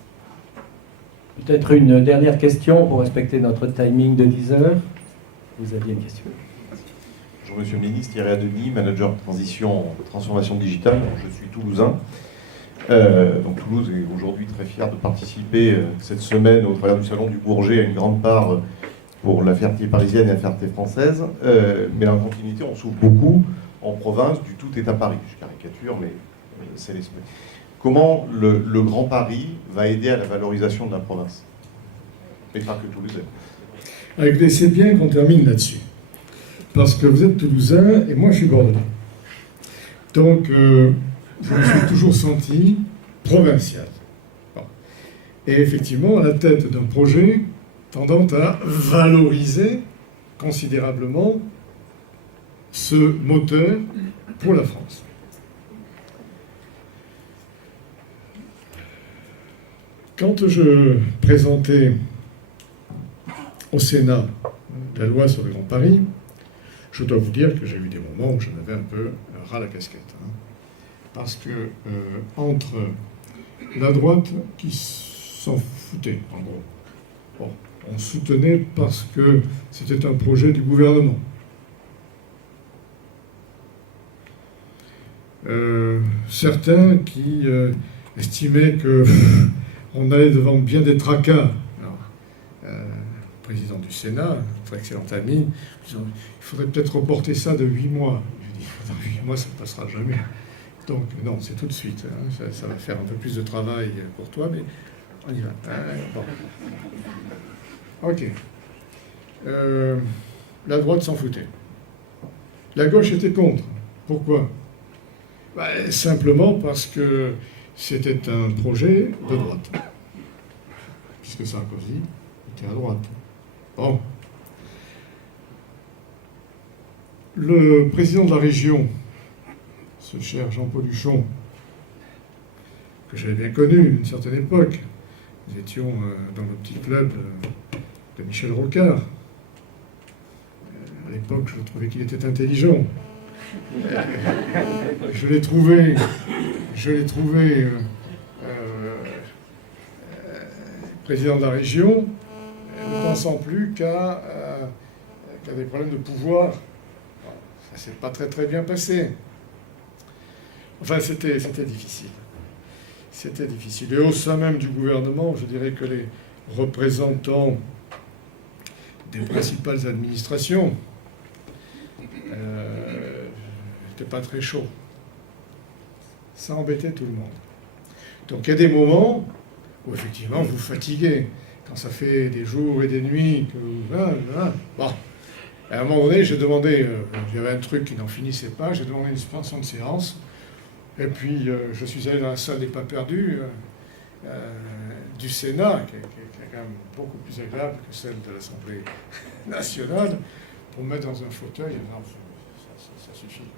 Peut-être une dernière question pour respecter notre timing de 10 heures. Vous aviez une question. Bonjour Monsieur le Ministre, Thierry Adeny, manager de transformation digitale. Je suis toulousain. Donc Toulouse est aujourd'hui très fier de participer cette semaine au travers du Salon du Bourget à une grande part pour la fierté parisienne et la fierté française. Mais en continuité, on souffre beaucoup en province du tout est à Paris. Je caricature, mais c'est l'esprit. Comment le Grand Paris va aider à la valorisation de la province? Et pas que toulousain. Écoutez, c'est bien qu'on termine là-dessus. Parce que vous êtes toulousain et moi je suis bordelais. Donc, je me suis toujours senti provincial. Bon. Et effectivement, à la tête d'un projet tendant à valoriser considérablement ce moteur pour la France. Quand je présentais au Sénat la loi sur le Grand Paris, je dois vous dire que j'ai eu des moments où j'en avais un peu ras la casquette. Parce que entre la droite qui s'en foutait, en gros, bon, on soutenait parce que c'était un projet du gouvernement. Certains qui estimaient qu'on allait devant bien des tracas. Président du Sénat, notre excellent ami, il faudrait peut-être reporter ça de 8 mois. Je dis, dans 8 mois, ça ne passera jamais. Donc, non, c'est tout de suite. Hein. Ça va faire un peu plus de travail pour toi, mais on y va. Bon. Ok. La droite s'en foutait. La gauche était contre. Pourquoi? Simplement parce que c'était un projet de droite. Puisque Sarkozy était à droite. Bon. Le président de la région, ce cher Jean-Paul Huchon, que j'avais bien connu à une certaine époque, nous étions dans le petit club de Michel Rocard. À l'époque, je trouvais qu'il était intelligent. Je l'ai trouvé président de la région, ne pensant plus qu'à des problèmes de pouvoir. Ça s'est pas très bien passé. Enfin, c'était difficile. C'était difficile. Et au sein même du gouvernement, je dirais que les représentants des principales administrations n'étaient pas très chauds. Ça embêtait tout le monde. Donc il y a des moments où effectivement vous fatiguez. Quand ça fait des jours et des nuits que... Bon. À un moment donné, j'ai demandé, il y avait un truc qui n'en finissait pas, j'ai demandé une suspension de séance. Et puis, je suis allé dans la salle des pas perdus du Sénat, qui est quand même beaucoup plus agréable que celle de l'Assemblée nationale, pour me mettre dans un fauteuil. Non, ça suffit.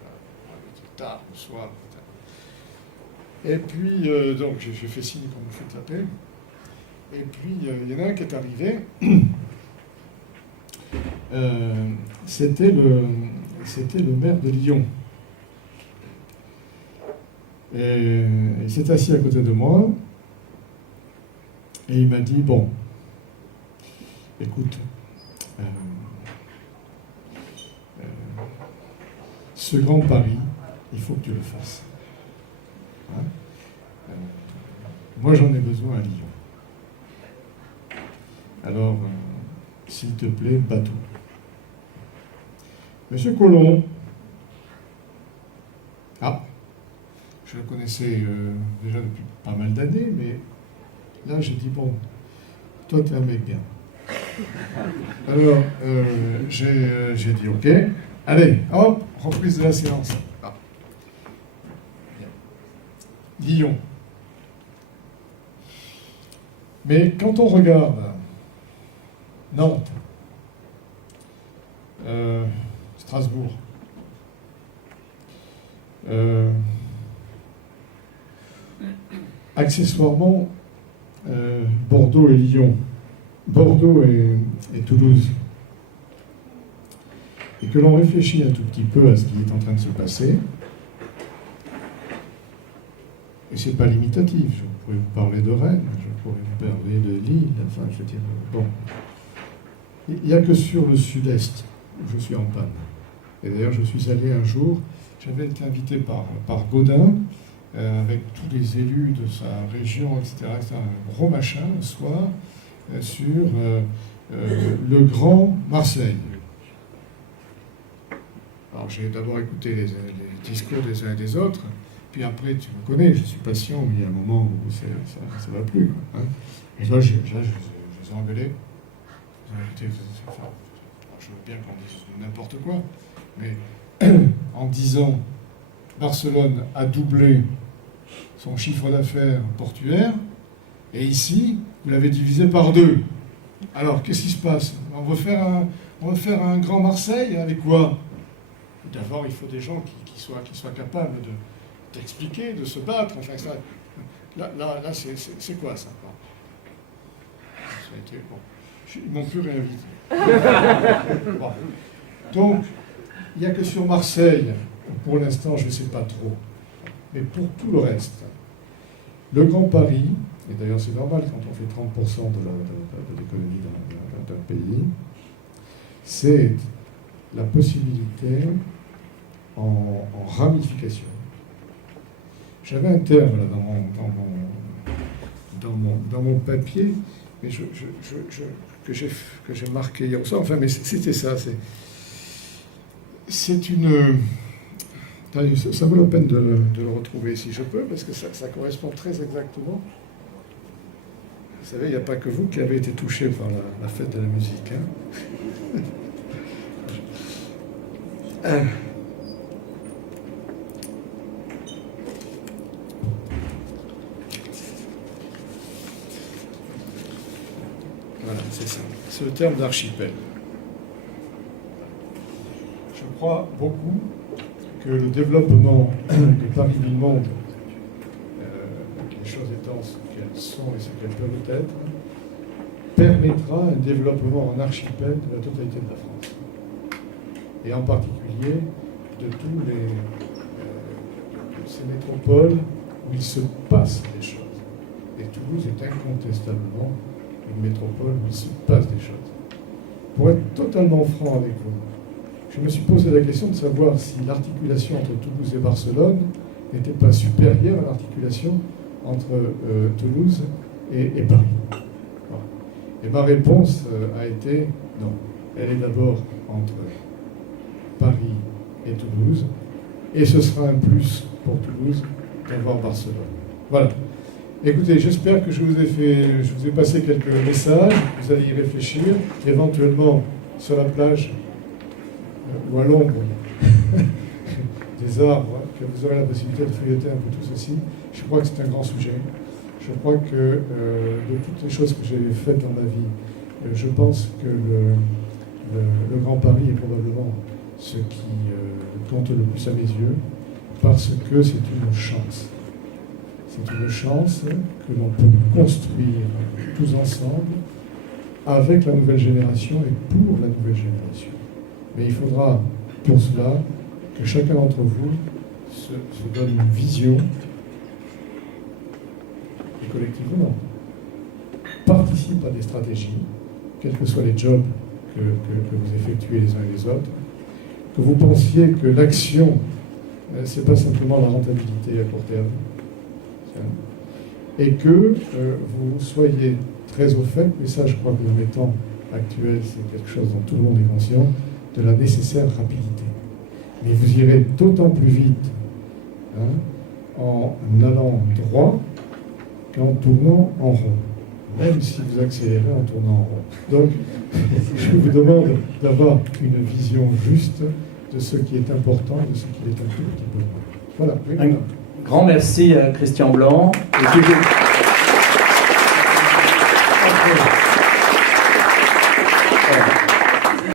C'est tard, le soir. Et puis, donc, j'ai fait signe qu'on me fait taper. Et puis, il y en a un qui est arrivé. C'était le maire de Lyon. Et il s'est assis à côté de moi. Et il m'a dit, bon, écoute, ce grand pari, il faut que tu le fasses. Hein? Moi, j'en ai besoin à Lyon. Alors, s'il te plaît, bateau. Monsieur Collomb, je le connaissais déjà depuis pas mal d'années, mais là, j'ai dit, bon, toi, t'es un mec bien. Alors, j'ai dit, ok, allez, hop, reprise de la séance. Lyon. Mais quand on regarde Nantes, Strasbourg, accessoirement Bordeaux et Lyon, Bordeaux et Toulouse, et que l'on réfléchit un tout petit peu à ce qui est en train de se passer, et c'est pas limitatif, je pourrais vous parler de Rennes, je pourrais vous parler de Lille, enfin je veux dire, bon. Il n'y a que sur le sud-est où je suis en panne. Et d'ailleurs, je suis allé un jour, j'avais été invité par Gaudin, avec tous les élus de sa région, etc. C'est un gros machin, le soir, sur le Grand Marseille. Alors, j'ai d'abord écouté les discours des uns et des autres, puis après, tu me connais, je suis patient, mais il y a un moment où ça ne va plus. Hein. Et là, je les ai engueulés. Je veux bien qu'on dise n'importe quoi, mais en 10 ans, Barcelone a doublé son chiffre d'affaires portuaire, et ici, vous l'avez divisé par 2. Alors, qu'est-ce qui se passe? On veut faire un grand Marseille avec quoi? D'abord, il faut des gens qui soient capables d'expliquer, de se battre. Enfin, ça, là c'est quoi ça? Ça a été, bon. Ils m'ont plus réinvité. Bon. Donc, il n'y a que sur Marseille, pour l'instant, je ne sais pas trop. Mais pour tout le reste, le Grand Paris, et d'ailleurs c'est normal quand on fait 30% de l'économie d'un pays, c'est la possibilité en ramification. J'avais un terme là, dans mon papier, mais que j'ai marqué hier soir, enfin, mais c'était ça. C'est une... Ça vaut la peine de le retrouver si je peux, parce que ça correspond très exactement. Vous savez, il n'y a pas que vous qui avez été touché par la fête de la musique. Hein. Voilà, c'est ça. C'est le terme d'archipel. Je crois beaucoup que le développement de Paris-Ville-Monde, les choses étant ce qu'elles sont et ce qu'elles peuvent être, permettra un développement en archipel de la totalité de la France. Et en particulier de tous ces métropoles où il se passe des choses. Et Toulouse est incontestablement une métropole où il se passe des choses. Pour être totalement franc avec vous, je me suis posé la question de savoir si l'articulation entre Toulouse et Barcelone n'était pas supérieure à l'articulation entre Toulouse et Paris. Voilà. Et ma réponse a été non. Elle est d'abord entre Paris et Toulouse, et ce sera un plus pour Toulouse d'avoir Barcelone. Voilà. Écoutez, j'espère que je vous ai passé quelques messages, vous allez y réfléchir, éventuellement sur la plage ou à l'ombre des arbres, que vous aurez la possibilité de feuilleter un peu tout ceci. Je crois que c'est un grand sujet. Je crois que de toutes les choses que j'ai faites dans ma vie, je pense que le Grand Paris est probablement ce qui compte le plus à mes yeux, parce que c'est une chance. C'est une chance que l'on peut construire tous ensemble avec la nouvelle génération et pour la nouvelle génération. Mais il faudra pour cela que chacun d'entre vous se donne une vision et collectivement participe à des stratégies, quels que soient les jobs que vous effectuez les uns et les autres, que vous pensiez que l'action, c'est pas simplement la rentabilité à court terme, et que vous soyez très au fait, et ça je crois que dans les temps actuels c'est quelque chose dont tout le monde est conscient, de la nécessaire rapidité. Mais vous irez d'autant plus vite en allant droit qu'en tournant en rond, même si vous accélérez en tournant en rond. Donc, je vous demande d'avoir une vision juste de ce qui est important et de ce qui est un tout petit peu moins. Voilà. Un grand merci à Christian Blanc. Et